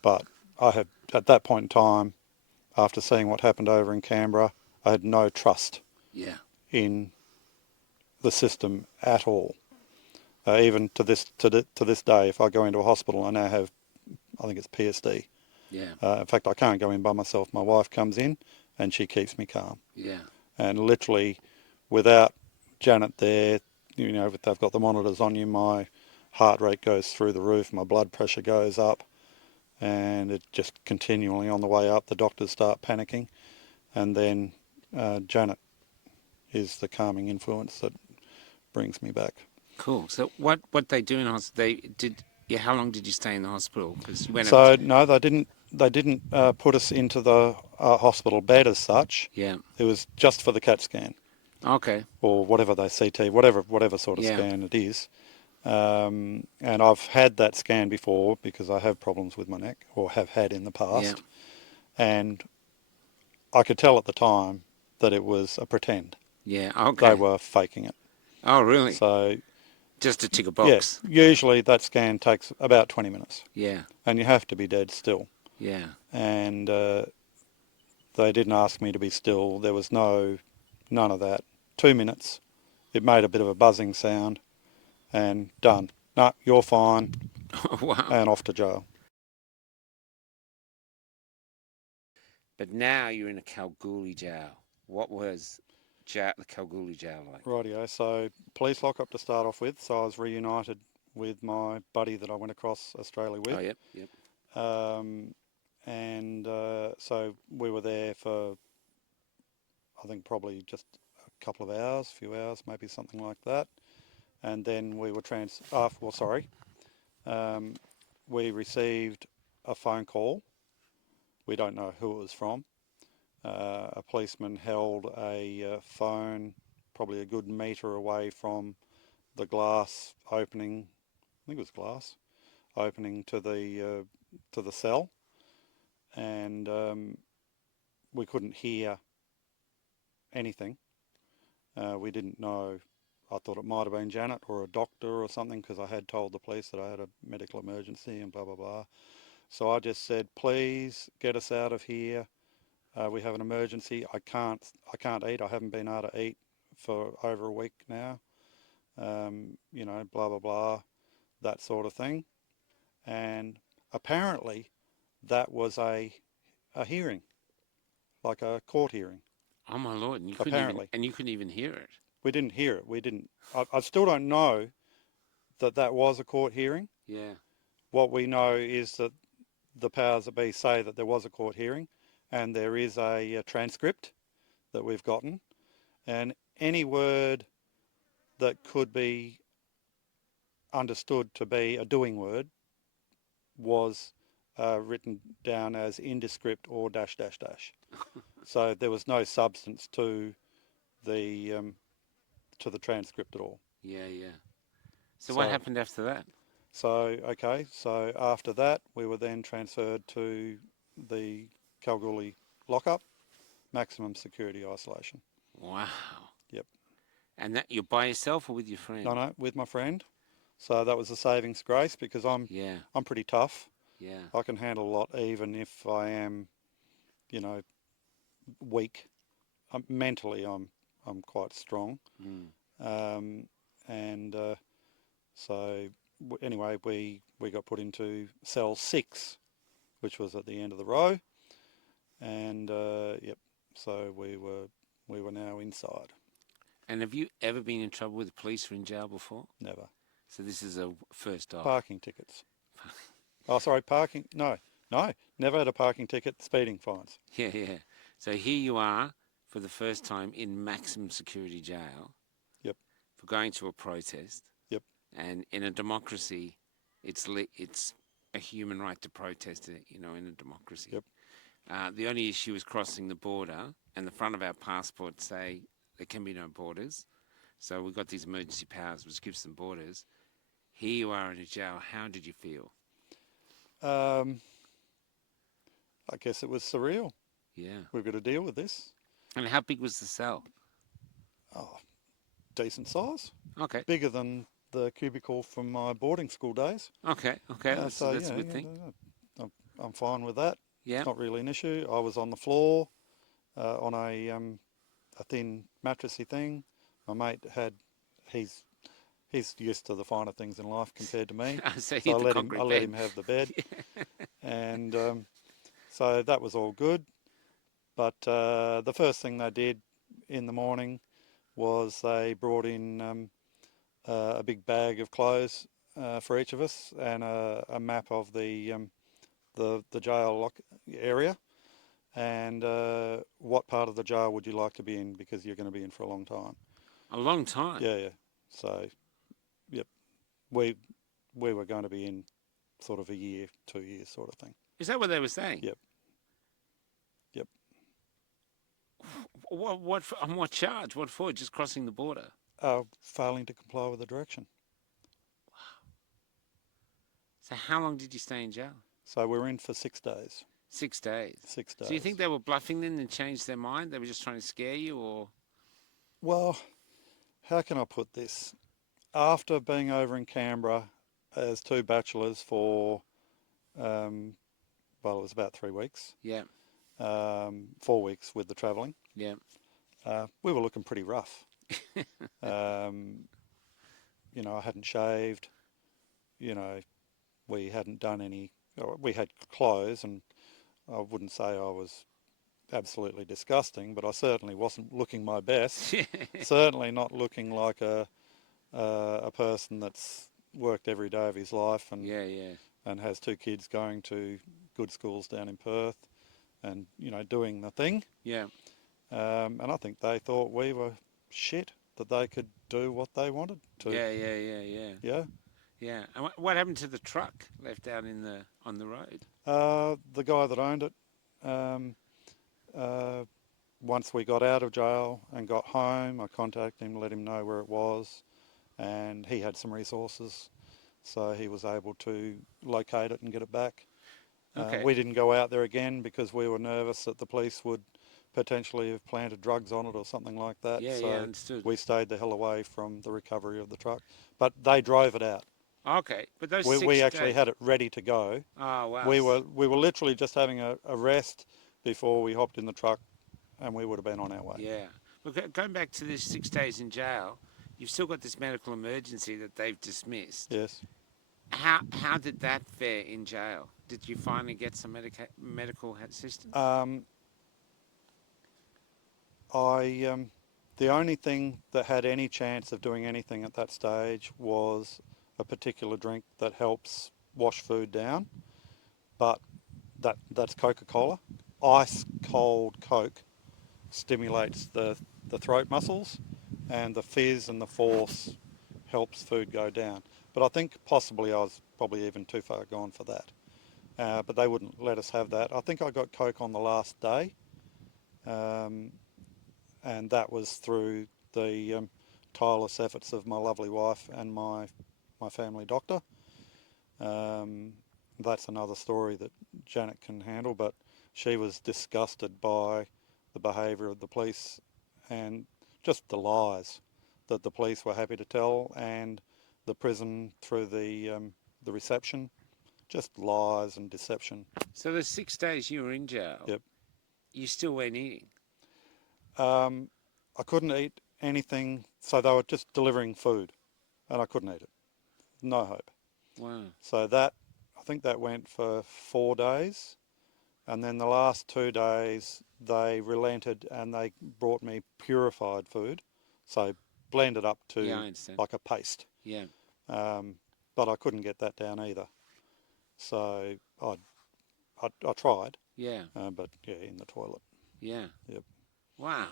but at that point in time, after seeing what happened over in Canberra, I had no trust in the system at all. Even to this day, if I go into a hospital, I now have, I think it's PSD. Yeah. In fact, I can't go in by myself. My wife comes in and she keeps me calm. Yeah. And literally, without Janet there, you know, if they've got the monitors on you, my heart rate goes through the roof, my blood pressure goes up, and it just continually on the way up, the doctors start panicking. And then Janet is the calming influence that brings me back. Cool. So what they do in hospital? They did. Yeah. How long did you stay in the hospital? Because you went over. So no, they didn't. They didn't put us into the hospital bed as such. Yeah. It was just for the CAT scan Okay. or whatever they CT, whatever sort of Yeah. scan it is. And I've had that scan before because I have problems with my neck, or have had in the Yeah. past. And I could tell at the time that it was a pretend. Yeah. They Okay. were faking it. Oh, really? So Just to tick a yeah, box. usually that scan takes about 20 minutes, Yeah. and you have to be dead still. Yeah. And they didn't ask me to be still. There was none of that. 2 minutes. It made a bit of a buzzing sound, and done. No, you're fine, Wow. and off to jail. But now you're in a Kalgoorlie jail. What was the Kalgoorlie jail like? Rightio. So police lockup to start off with. So I was reunited with my buddy that I went across Australia Oh, with. yep. Yep. And so we were there for, I think, probably just a couple of hours, few hours, maybe something like that. And then we were we received a phone call. We don't know who it was from. A policeman held a phone probably a good metre away from the glass opening. I think it was glass opening to the cell, and we couldn't hear anything. We didn't know. I thought it might have been Janet or a doctor or something, because I had told the police that I had a medical emergency and blah blah blah. So I just said, please get us out of here. We have an emergency. I can't eat. I haven't been able to eat for over a week now. You know, blah blah blah, that sort of thing. And apparently, that was a hearing, like a court hearing. Oh my lord! Apparently, And you couldn't even hear it. we didn't hear it. We didn't. I still don't know that was a court hearing. Yeah. What we know is that the powers that be say that there was a court hearing, and there is a transcript that we've gotten, and any word that could be understood to be a doing word was written down as indescript or dash dash dash. So there was no substance the to the transcript at all. Yeah. Yeah. So what So happened after that? so after that we were then transferred to the Kalgoorlie lockup, maximum security isolation. Wow. Yep. And that you're by yourself or with your friend? No, with my friend. So that was a savings grace, because I'm Yeah. pretty tough. Yeah. I can handle a lot, even if I am, you know, weak. Mentally, I'm quite strong. Mm. Um, and so anyway, we got put into cell 6, which was at the end of the row, and yep. So we were now inside. And have you ever been in trouble with the police or in jail before? Never. So this is a first off. Parking tickets. Oh, sorry, parking. No, never had a parking ticket. Speeding fines. Yeah, yeah. So here you are for the first time in maximum security jail. Yep. For going to a protest. Yep. And in a democracy, it's a human right to protest. You know, in a democracy. Yep. The only issue is crossing the border, and the front of our passports say there can be no borders. So we've got these emergency powers, which gives them borders. Here you are in a jail. How did you feel? I guess it was surreal. Yeah. We've got to deal with this. And how big was the cell? Oh, decent size. Okay. Bigger than the cubicle from my boarding school days. Okay. Okay. That's a good thing. I'm fine with that. Yeah. It's not really an issue. I was on the floor on a thin mattressy thing. My mate he's used to the finer things in life compared to me. So So I the let concrete him bed. have the bed, and So that was all good. But the first thing they did in the morning was they brought in a big bag of clothes for each of us and a map of the jail area and what part of the jail would you like to be in because you're going to be in for a long time. A long time. Yeah. So, yep, we were going to be in sort of a year, 2 years sort of thing. Is that what they were saying? Yep. What on what charge? What for? Just crossing the border? Failing to comply with the direction. So how long did you stay in jail? So we were in for 6 days. 6 days. 6 days. So you think they were bluffing then and changed their mind? They were just trying to scare you, or? Well, how can I put this? After being over in Canberra as two bachelors for, well, it was about 3 weeks, Yeah. 4 weeks with the travelling, Yeah. we were looking pretty rough. You know, I hadn't shaved, you know, we hadn't done any, we had clothes, and I wouldn't say I was absolutely disgusting, but I certainly wasn't looking my best. Certainly not looking like a person that's worked every day of his life and Yeah. and has 2 kids going to good schools down in Perth and, you know, doing the thing. Yeah. And I think they thought we were shit, that they could do what they wanted to. Yeah. Yeah. Yeah. And what happened to the truck left out on the road? The guy that owned it, um, once we got out of jail and got home, I contacted him, let him know where it was, and he had some resources, so he was able to locate it and get it back. Okay. We didn't go out there again because we were nervous that the police would potentially have planted drugs on it or something like that. Yeah, So understood. we stayed the hell away from the recovery of the truck. But they drove it out. Okay, but those We 6 actually days. had it ready to go. Oh wow. We were literally just having a rest before we hopped in the truck, and we would have been on our way. Yeah. Look, going back to this 6 days in jail, you've still got this medical emergency that they've dismissed. Yes. How did that fare in jail? Did you finally get some medical assistance? The only thing that had any chance of doing anything at that stage was a particular drink that helps wash food down, but that's Coca-Cola. Ice cold Coke stimulates the throat muscles, and the fizz and the force helps food go down. But I think possibly I was probably even too far gone for that. But they wouldn't let us have that. I think I got Coke on the last day, and that was through the tireless efforts of my lovely wife and my family doctor. That's another story that Janet can handle, but she was disgusted by the behaviour of the police and just the lies that the police were happy to tell, and the prison through the reception, just lies and deception. So the 6 days you were in jail, Yep. you still weren't eating. I couldn't eat anything, so they were just delivering food, and I couldn't eat it. No hope. Wow. So I think that went for 4 days, and then the last 2 days they relented and they brought me purified food, so blended up Yeah, I to understand. like a paste. Yeah. But I couldn't get that down either. So I tried, Yeah. but yeah, in the toilet. Yeah. Yep. Wow.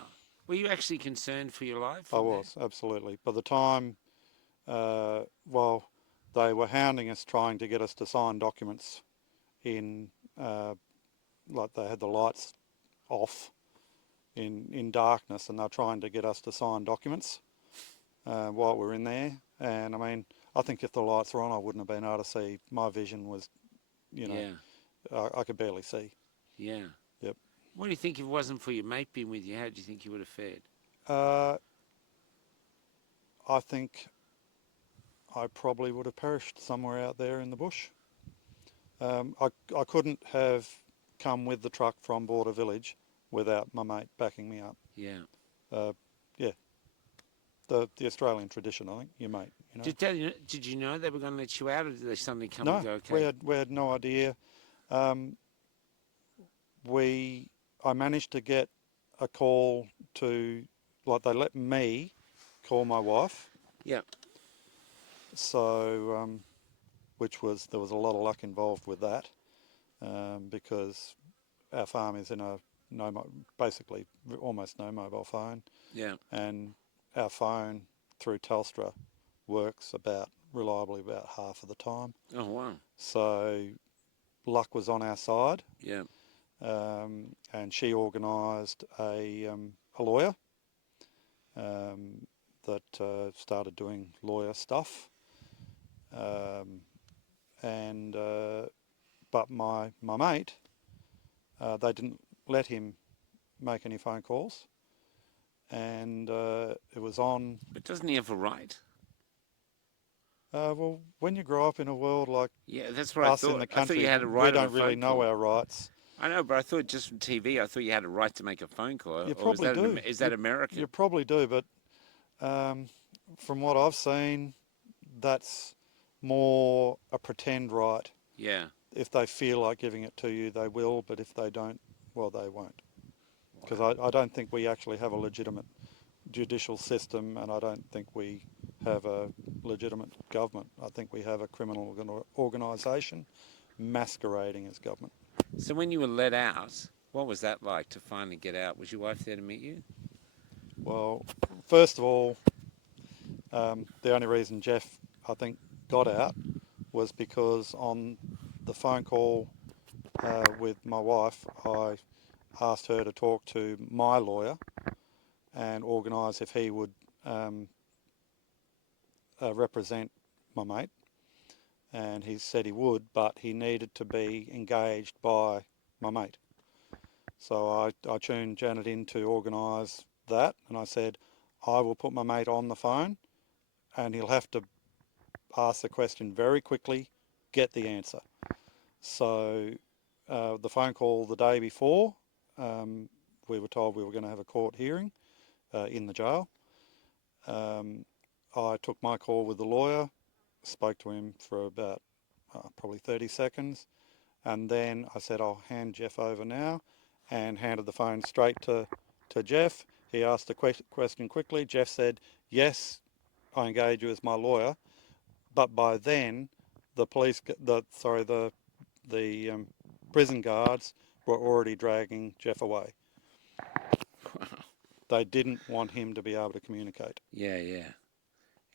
Were you actually concerned for your life? I was, absolutely. By the time, well, they were hounding us, trying to get us to sign documents in, like they had the lights off in darkness, and they were trying to get us to sign documents while we were in there. And I mean, I think if the lights were on, I wouldn't have been able to see. My vision was, you know, Yeah. I could barely see. Yeah. Yep. What do you think if it wasn't for your mate being with you? How do you think you would have fared? I think I probably would have perished somewhere out there in the bush. I couldn't have come with the truck from Border Village without my mate backing me up. Yeah. Yeah, the Australian tradition, I think, your mate, you know. Did you know they were going to let you out, or did they suddenly come No, and go, okay? we had no idea. I managed to get a call to, like, they let me call my wife. Yeah. So, there was a lot of luck involved with that, because our farm is in a basically almost no mobile phone, Yeah. and our phone through Telstra works reliably about half of the time. Oh, wow. So luck was on our side, Yeah. and she organised a lawyer that started doing lawyer stuff, um, and but my mate, they didn't let him make any phone calls, and it was on. But doesn't he have a right? Well, when you grow up in a world like Yeah, that's what I us in the thought. I thought you country, had a we right of a don't really phone know call. our rights. I know, but I thought just from TV, I thought you had a right to make a phone call. You Or is probably that do. is that American? You probably do, but um, from what I've seen, that's more a pretend right. Yeah. If they feel like giving it to you, they will, but if they don't, well, they won't. Because Wow. I don't think we actually have a legitimate judicial system, and I don't think we have a legitimate government. I think we have a criminal organisation masquerading as government. So when you were let out, what was that like to finally get out? Was your wife there to meet you? Well, first of all, the only reason Jeff, I think, got out was because on the phone call with my wife, I asked her to talk to my lawyer and organise if he would um, represent my mate. And he said he would, but he needed to be engaged by my mate. So I tuned Janet in to organise that, and I said, I will put my mate on the phone, and he'll have to ask the question very quickly, get the answer. So the phone call the day before, we were told we were going to have a court hearing in the jail. I took my call with the lawyer, spoke to him for about probably 30 seconds, and then I said, I'll hand Jeff over now, and handed the phone straight to Jeff. He asked the question quickly. Jeff said, yes, I engage you as my lawyer. But by then, the prison guards were already dragging Jeff away. They didn't want him to be able to communicate. Yeah, yeah.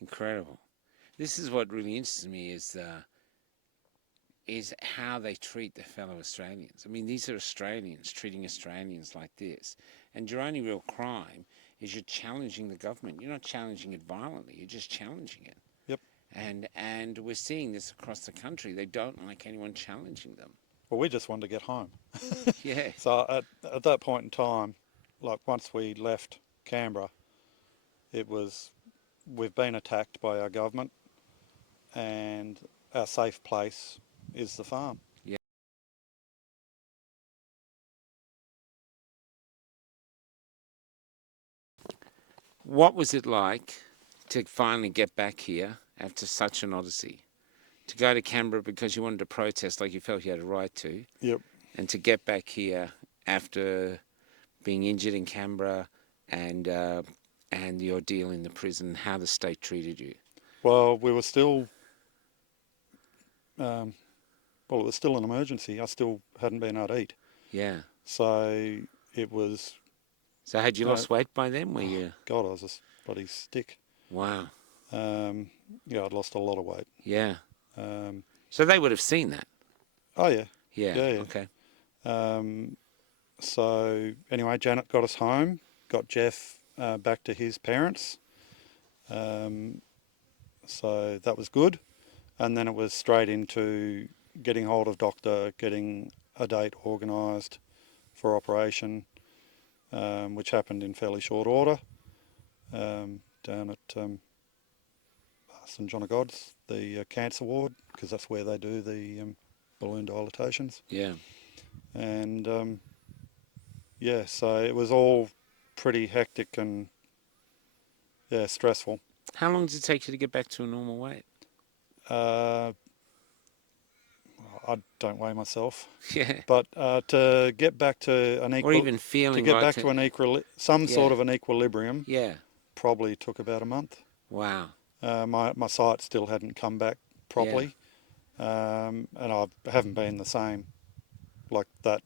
Incredible. This is what really interests me is how they treat their fellow Australians. I mean, these are Australians treating Australians like this. And your only real crime is you're challenging the government. You're not challenging it violently, you're just challenging it. Yep. And we're seeing this across the country. They don't like anyone challenging them. Well, we just wanted to get home. Yeah. So at that point in time, like once we left Canberra, we've been attacked by our government, and our safe place is the farm. Yeah. What was it like to finally get back here after such an odyssey? To go to Canberra because you wanted to protest like you felt you had a right to, Yep. and to get back here after being injured in Canberra and the ordeal in the prison, how the state treated you. Well, we were still, it was still an emergency. I still hadn't been able to eat. Yeah. So it was, So had you you know, lost weight by then? Were you? God, I was a bloody stick. Wow. Yeah, I'd lost a lot of weight. Yeah. Um, So they would have seen that. oh, yeah. Yeah. Yeah. Okay. So anyway, Janet got us home, got Jeff back to his parents. So that was good. And then it was straight into getting hold of doctor, getting a date organised for operation, which happened in fairly short order, down at St John of God's, the cancer ward, because that's where they do the balloon dilatations. Yeah. And yeah, so it was all pretty hectic and stressful. How long did it take you to get back to a normal weight? Uh, I don't weigh myself. Yeah. But to get back to an Or even feeling right to, some sort yeah, of an equilibrium yeah. probably took about a month. Wow. My sight still hadn't come back Yeah. properly, and I haven't been the same like that.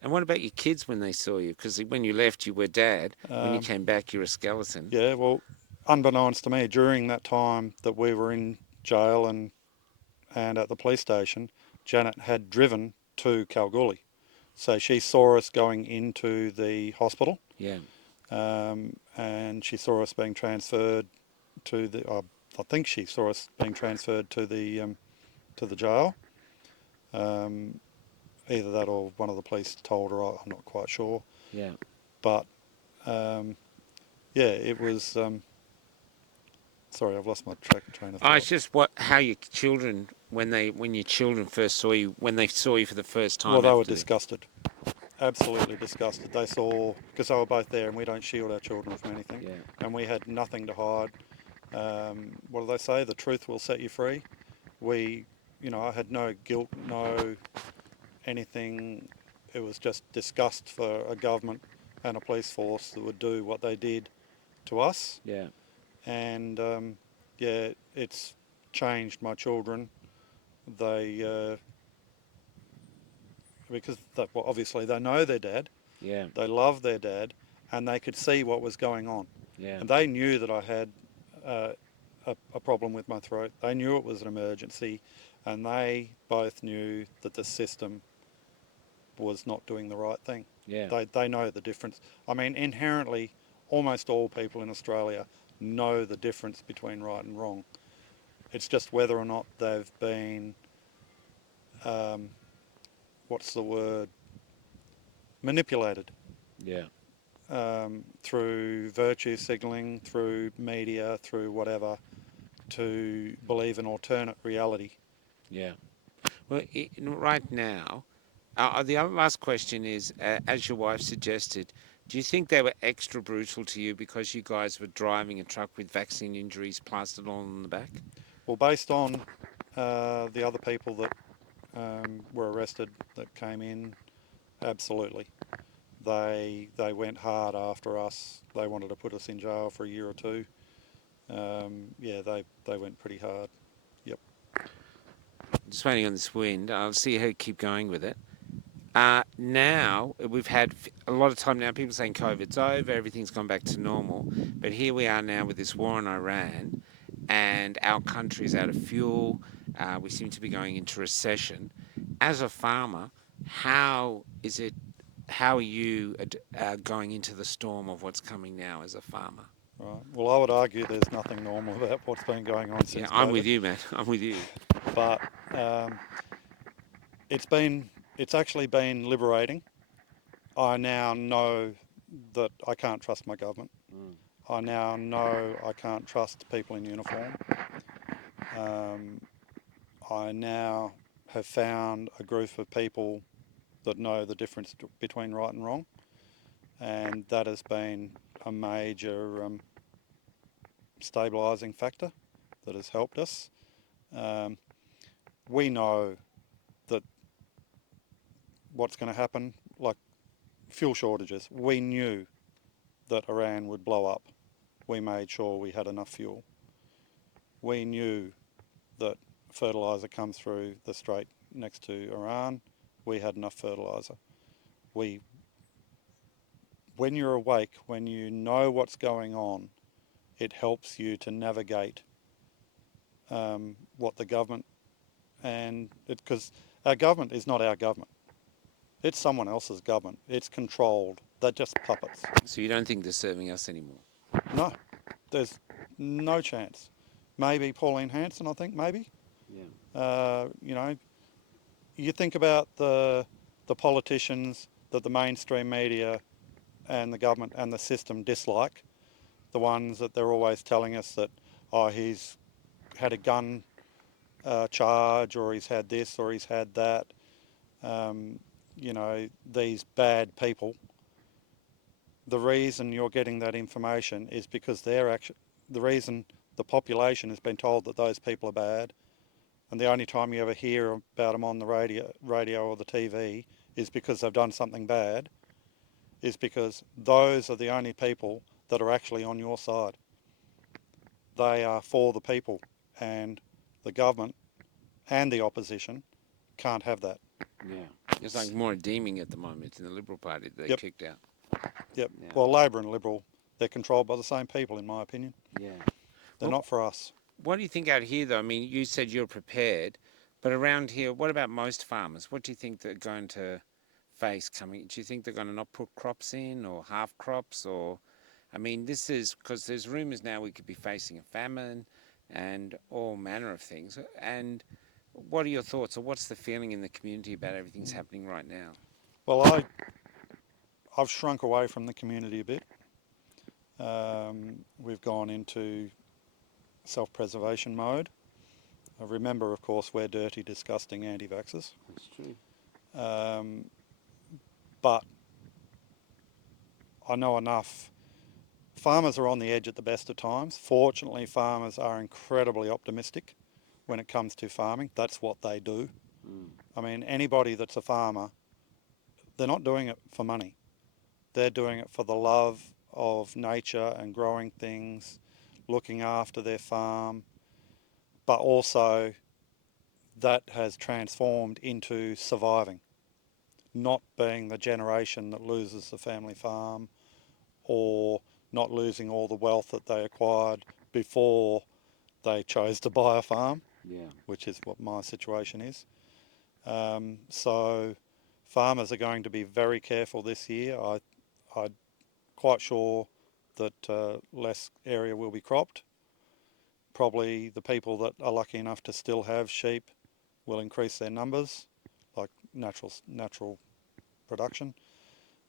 And what about your kids when they saw you? Because when you left, you were dad. When you Um, came back, you were a skeleton. yeah, well, unbeknownst to me, during that time that we were in jail and at the police station, Janet had driven to Kalgoorlie. So she saw us going into the hospital, Yeah. and she saw us being transferred to the. I think she saw us being transferred to the jail. Um, Either that or one of the police told her. I'm not quite sure, Yeah. but um, yeah, it was. Sorry, I've lost my train of Oh, thought. it's just how your children when your children first saw you when they saw you for the first Well, time they were after. disgusted, absolutely disgusted. They saw, because they were both there, and we don't shield our children from anything, Yeah. and we had nothing to hide. What do they say? The truth will set you free. I had no guilt, no anything. It was just disgust for a government and a police force that would do what they did to us. Yeah. And yeah, it's changed my children. They well, obviously they know their dad, Yeah. they love their dad, and they could see what was going on. Yeah. And they knew that I had uh, a problem with my throat. They knew it was an emergency, and they both knew that the system was not doing the right thing. Yeah. They know the difference. I mean, inherently, almost all people in Australia know the difference between right and wrong. It's just whether or not they've been, um, what's the word, manipulated Yeah. through virtue signalling, through media, through whatever, to believe an alternate reality. Yeah. Well, right now, the other last question is, as your wife suggested, do you think they were extra brutal to you because you guys were driving a truck with vaccine injuries plastered on the back? Well, based on the other people that were arrested that came in, absolutely. They went hard after us. They wanted to put us in jail for a year or two. Yeah, they went pretty hard. Yep. Just waiting on this wind. I'll see how you keep going with it. Now we've had a lot of time now. People saying COVID's over, everything's gone back to normal. But here we are now with this war in Iran, and our country's out of fuel. We seem to be going into recession. As a farmer, how is it? How are you going into the storm of what's coming now as a farmer? Right. Well, I would argue there's nothing normal about what's been going on Yeah, since I'm COVID. with you, man. I'm with you. But um, it's actually been liberating. I now know that I can't trust my government. Mm. I now know I can't trust people in uniform. Um, I now have found a group of people that know the difference between right and wrong, and that has been a major stabilising factor that has helped us. Um, we know that what's going to happen, like fuel shortages. We knew that Iran would blow up. We made sure we had enough fuel. We knew that fertiliser comes through the strait next to Iran. We had enough fertiliser. We, when you're awake, when you know what's going on, it helps you to navigate what the government because our government is not our government. It's someone else's government. It's controlled. They're just puppets. So you don't think they're serving us anymore? No, there's no chance. Maybe Pauline Hanson, I think, maybe. Yeah. You know, you think about the politicians that the mainstream media and the government and the system dislike, the ones that they're always telling us that, oh, he's had a gun charge, or he's had this, or he's had that. These bad people. The reason you're getting that information is because the reason the population has been told that those people are bad and the only time you ever hear about them on the radio or the TV is because they've done something bad, is because those are the only people that are actually on your side. They are for the people, and the government and the opposition can't have that. Yeah. It's like more redeeming at the moment in the Liberal Party that they Yep. kicked out. Yep. Yeah. Well, Labor and Liberal, they're controlled by the same people, in my opinion. Yeah. They're Well, not for us. what do you think out here, though? I mean, you said you're prepared, but around here, what about most farmers? What do you think they're going to face coming? Do you think they're going to not put crops in or half crops? Or, I mean, this is because there's rumours now we could be facing a famine and all manner of things. And what are your thoughts, or what's the feeling in the community about everything's happening right now? Well, I've shrunk away from the community a bit. We've gone into self-preservation mode. Remember, of course, we're dirty, disgusting anti-vaxxers. That's true. But I know enough. Farmers are on the edge at the best of times. Fortunately, farmers are incredibly optimistic when it comes to farming. That's what they do. I mean, anybody that's a farmer, they're not doing it for money. They're doing it for the love of nature and growing things, looking after their farm, but also that has transformed into surviving, not being the generation that loses the family farm or not losing all the wealth that they acquired before they chose to buy a farm, Yeah. which is what my situation is. So farmers are going to be very careful this year. I'm quite sure that less area will be cropped. Probably the people that are lucky enough to still have sheep will increase their numbers, like natural production.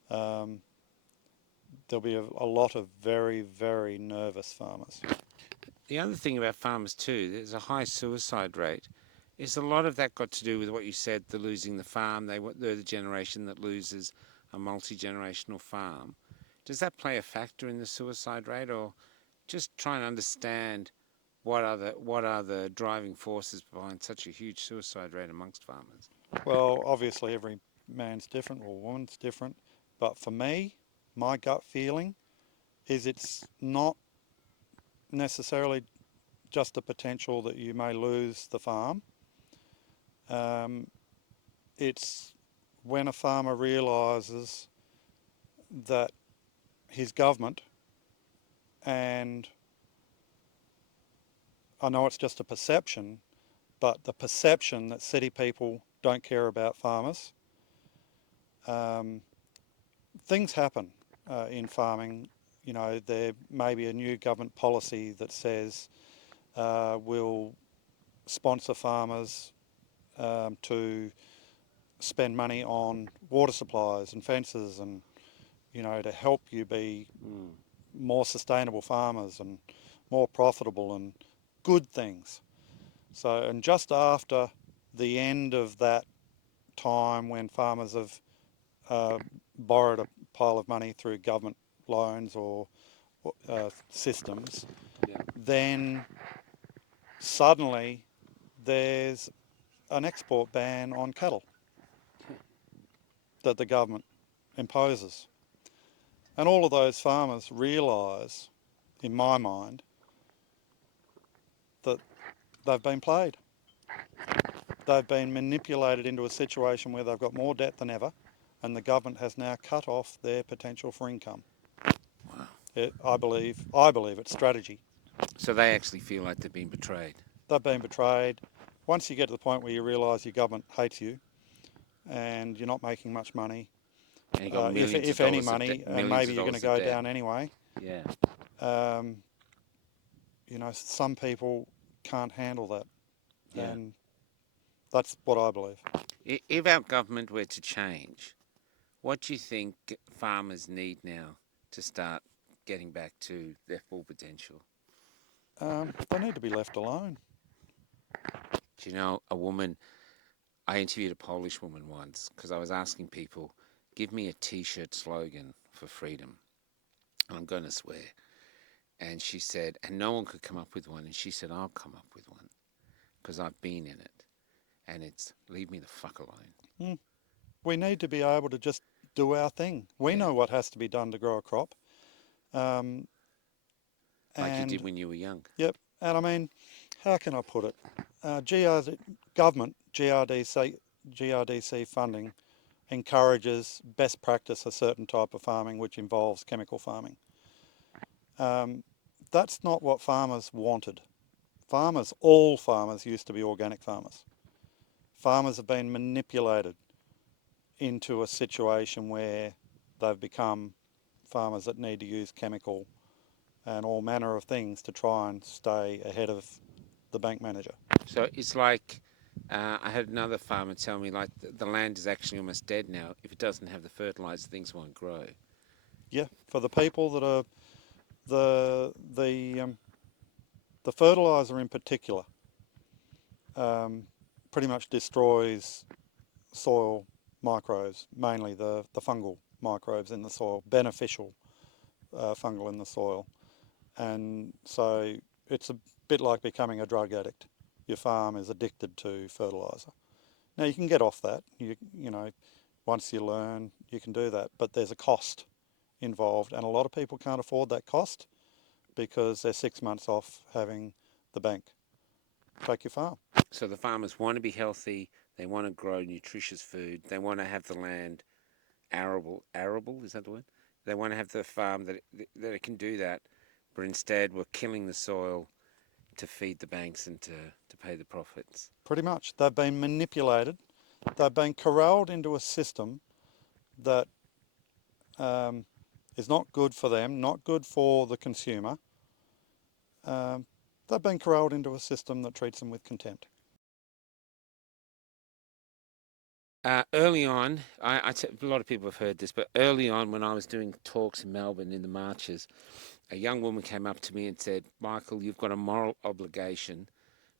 There'll be a lot of very, very nervous farmers. The other thing about farmers too, there's a high suicide rate. Is a lot of that got to do with what you said, the losing the farm? They're the generation that loses a multi-generational farm. Does that play a factor in the suicide rate, or just try and understand what are the driving forces behind such a huge suicide rate amongst farmers? Well, obviously every man's different or woman's different, but for me, my gut feeling is it's not necessarily just the potential that you may lose the farm. It's when a farmer realises that his government, and I know it's just a perception, but the perception that city people don't care about farmers. Things happen in farming. You know, there may be a new government policy that says we'll sponsor farmers to spend money on water supplies and fences and, you know, to help you be more sustainable farmers and more profitable and good things. So, and just after the end of that time when farmers have borrowed a pile of money through government loans or systems, Yeah. then suddenly there's an export ban on cattle that the government imposes. And all of those farmers realise, in my mind, that they've been played. They've been manipulated into a situation where they've got more debt than ever, and the government has now cut off their potential for income. Wow. I believe it's strategy. So they actually feel like they've been betrayed. They've been betrayed. Once you get to the point where you realise your government hates you and you're not making much money, And you got if any money, and maybe you're going to go down anyway, Yeah. you know, some people can't handle that. Yeah. And that's what I believe. If our government were to change, what do you think farmers need now to start getting back to their full potential? They need to be left alone. Do you know, I interviewed a Polish woman once because I was asking people, give me a T-shirt slogan for freedom. And I'm going to swear. And she said, and no one could come up with one. And she said, I'll come up with one. because I've been in it, and it's leave me the fuck alone. We need to be able to just do our thing. We Yeah. know what has to be done to grow a crop. Like you did And, when you were young. yep, and I mean, how can I put it? Government, GRDC funding encourages best practice a certain type of farming which involves chemical farming. That's not what farmers wanted. All farmers used to be organic farmers. Farmers have been manipulated into a situation where they've become farmers that need to use chemical and all manner of things to try and stay ahead of the bank manager. So it's like I had another farmer tell me like the land is actually almost dead now. If it doesn't have the fertilizer, things won't grow. Yeah, for the people that are the fertilizer in particular pretty much destroys soil microbes, mainly the fungal microbes in the soil, beneficial fungal in the soil. And so it's a bit like becoming a drug addict. Your farm is addicted to fertiliser. Now you can get off that. You know, once you learn, you can do that. But there's a cost involved, and a lot of people can't afford that cost because they're 6 months off having the bank take your farm. So the farmers want to be healthy. They want to grow nutritious food. They want to have the land arable. Arable, is that the word? They want to have the farm that it can do that, but instead we're killing the soil to feed the banks and to pay the profits. Pretty much, they've been manipulated. They've been corralled into a system that is not good for them, not good for the consumer. They've been corralled into a system that treats them with contempt. Early on, a lot of people have heard this, but early on when I was doing talks in Melbourne in the marches, a young woman came up to me and said, Michael, you've got a moral obligation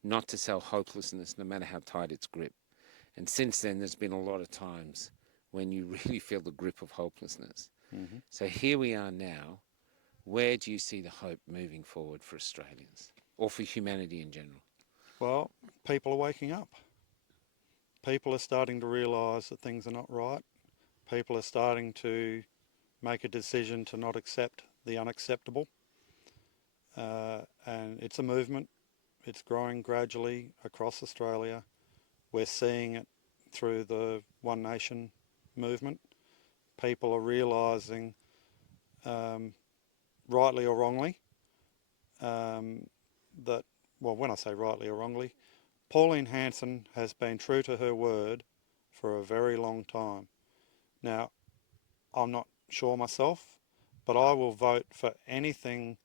not to sell hopelessness no matter how tight its grip. And since then, there's been a lot of times when you really feel the grip of hopelessness. Mm-hmm. So here we are now. Where do you see the hope moving forward for Australians or for humanity in general? Well, people are waking up. People are starting to realise that things are not right. People are starting to make a decision to not accept the unacceptable. And it's a movement. It's growing gradually across Australia. We're seeing it through the One Nation movement. People are realising, rightly or wrongly, that, well, when I say rightly or wrongly, Pauline Hanson has been true to her word for a very long time. Now, I'm not sure myself, but I will vote for anything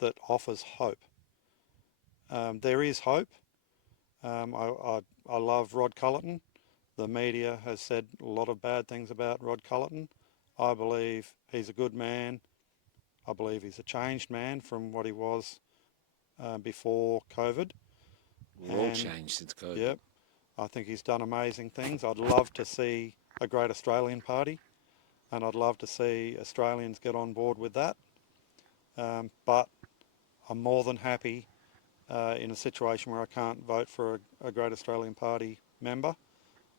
that offers hope. There is hope. I love Rod Culleton. The media has said a lot of bad things about Rod Culleton. I believe he's a good man. I believe he's a changed man from what he was before COVID. We're all And, changed since COVID. yep, I think he's done amazing things. I'd love to see a great Australian party, and I'd love to see Australians get on board with that. But I'm more than happy in a situation where I can't vote for a great Australian party member.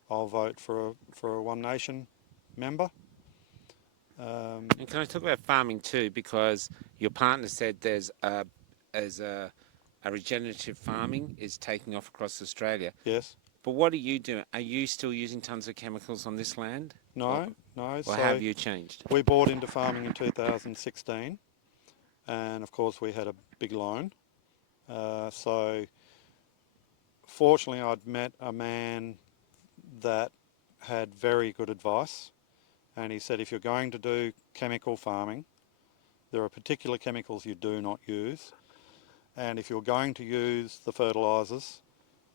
I'll vote for a One Nation member. And can I talk about farming too? Because your partner said as a regenerative farming is taking off across Australia. Yes. But what are you doing? Are you still using tons of chemicals on this land? No, no. Or have So you changed? we bought into farming in 2016, and of course we had a big loan. So fortunately I'd met a man that had very good advice, and he said if you're going to do chemical farming, there are particular chemicals you do not use, and if you're going to use the fertilisers,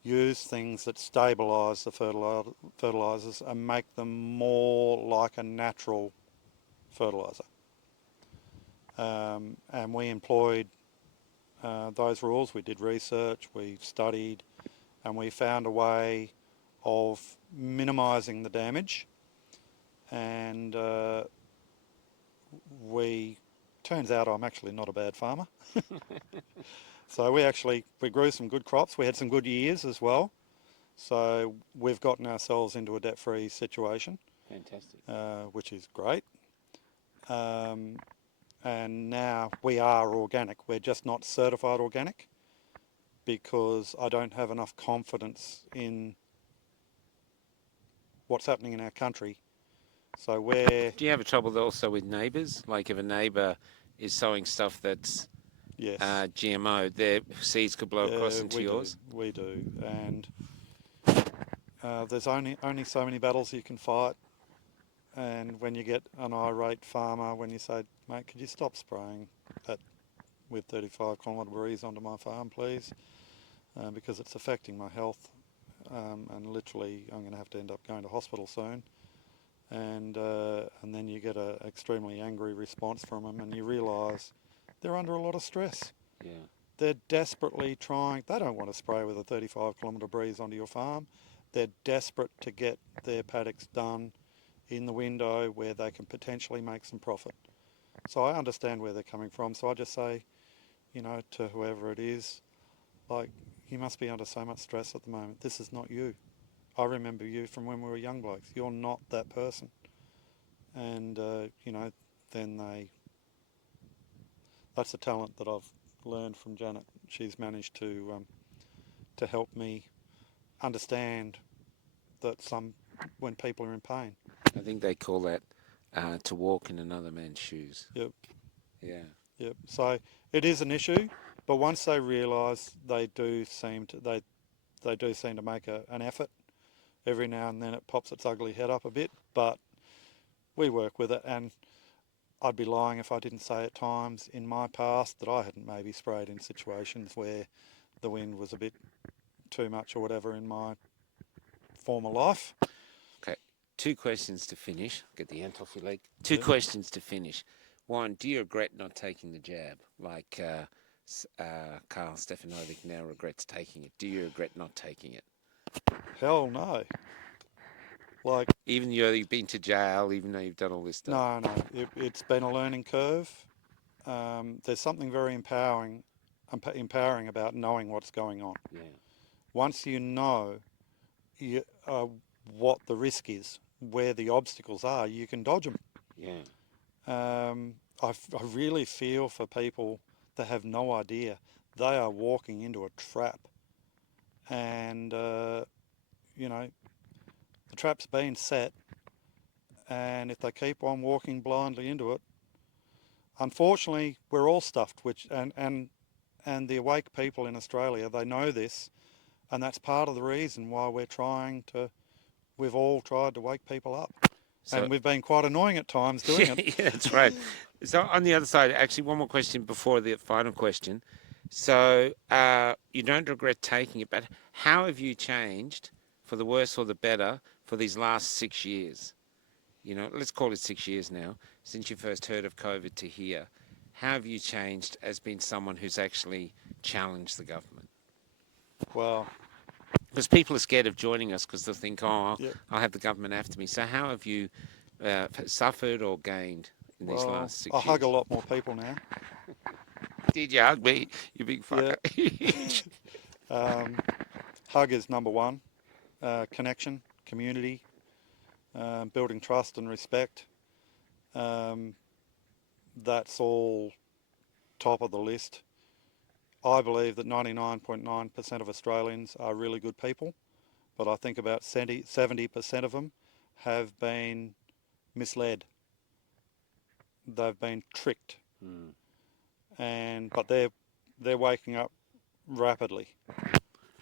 use things that stabilise the fertilisers and make them more like a natural fertiliser. And we employed those rules. We did research, we studied, and we found a way of minimising the damage. And turns out I'm actually not a bad farmer. So we grew some good crops. We had some good years as well. So we've gotten ourselves into a debt-free situation, Fantastic. which is great. And now we are organic. We're just not certified organic because I don't have enough confidence in what's happening in our country. So Do you have a trouble also with neighbours? Like if a neighbour is sowing stuff that's yes, GMO, their seeds could blow across into yours? we do. And there's only so many battles you can fight. And when you get an irate farmer, when you say, mate, could you stop spraying that with 35-kilometre breeze onto my farm, please? Because it's affecting my health. And literally I'm going to have to end up going to hospital soon. And then you get an extremely angry response from them, and you realise they're under a lot of stress. Yeah. They're desperately trying. They don't want to spray with a 35-kilometre breeze onto your farm. They're desperate to get their paddocks done in the window where they can potentially make some profit. So I understand where they're coming from. So I just say, to whoever it is, like, you must be under so much stress at the moment. This is not you. I remember you from when we were young blokes. You're not that person. And, then that's a talent that I've learned from Janet. She's managed to help me understand that when people are in pain. I think they call that to walk in another man's shoes. Yep. Yeah. Yep. So it is an issue, but once they realise, they do seem to make an effort. Every now and then it pops its ugly head up a bit, but we work with it. And I'd be lying if I didn't say at times in my past that I hadn't maybe sprayed in situations where the wind was a bit too much or whatever in my former life. Okay. 2 questions to finish. Get the ant off your leg. 2 questions to finish. 1, do you regret not taking the jab? Like Karl Stefanovic now regrets taking it. Do you regret not taking it? Hell no. Like, Even though you've been to jail, even though you've done all this stuff? no. It's been a learning curve. There's something very empowering about knowing what's going on. Yeah. Once you know what the risk is, where the obstacles are, you can dodge them. Yeah. I really feel for people that have no idea. They are walking into a trap. And, the trap's been set. And if they keep on walking blindly into it, unfortunately, we're all stuffed. And the awake people in Australia, they know this. And that's part of the reason why we've all tried to wake people up. And we've been quite annoying at times doing it. Yeah, that's right. So on the other side, actually, one more question before the final question. So you don't regret taking it, but how have you changed for the worse or the better for these last 6 years? Let's call it 6 years now, since you first heard of COVID to here. How have you changed as being someone who's actually challenged the government? Well, because people are scared of joining us because they'll think, I'll yeah. have the government after me. So how have you suffered or gained in these last 6 years? I hug a lot more people now. Did you hug me, you big fucker? Yeah. Hug is number one. Connection, community, building trust and respect. That's all top of the list. I believe that 99.9% of Australians are really good people, but I think about 70% of them have been misled. They've been tricked. But they're waking up rapidly,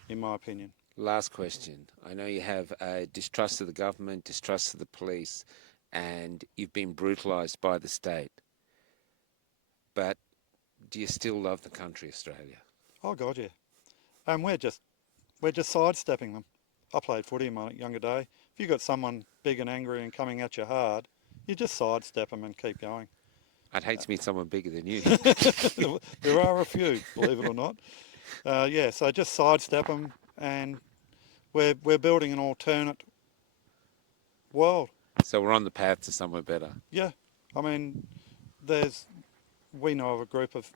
in my opinion. Last question. I know you have a distrust of the government, distrust of the police, and you've been brutalised by the state. But do you still love the country, Australia? Oh God, yeah. And we're just sidestepping them. I played footy in my younger day. If you got someone big and angry and coming at you hard, you just sidestep them and keep going. I'd hate to meet someone bigger than you. There are a few, believe it or not. So just sidestep them, and we're building an alternate world. So we're on the path to somewhere better. Yeah, I mean, we know of a group of,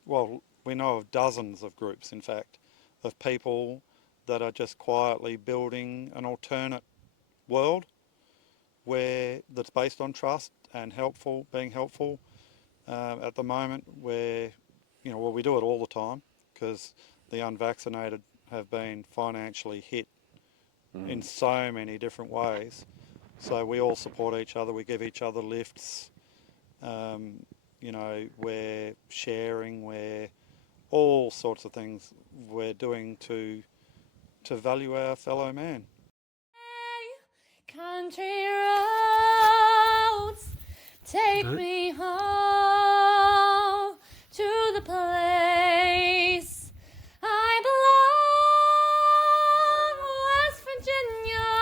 we know of dozens of groups, in fact, of people that are just quietly building an alternate world where that's based on trust and being helpful. At the moment, where we do it all the time because the unvaccinated have been financially hit in so many different ways. So we all support each other. We give each other lifts. We're sharing. We're all sorts of things we're doing to value our fellow man. Country roads, take me home to the place I belong, West Virginia,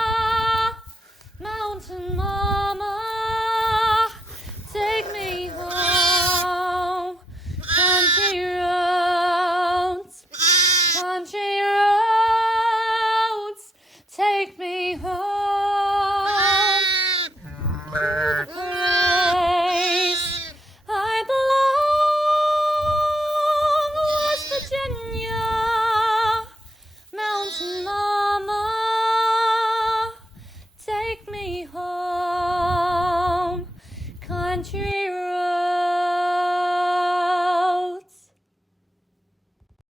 mountain mama, take me home. Country roads, take me home. Mountain mama, take me home.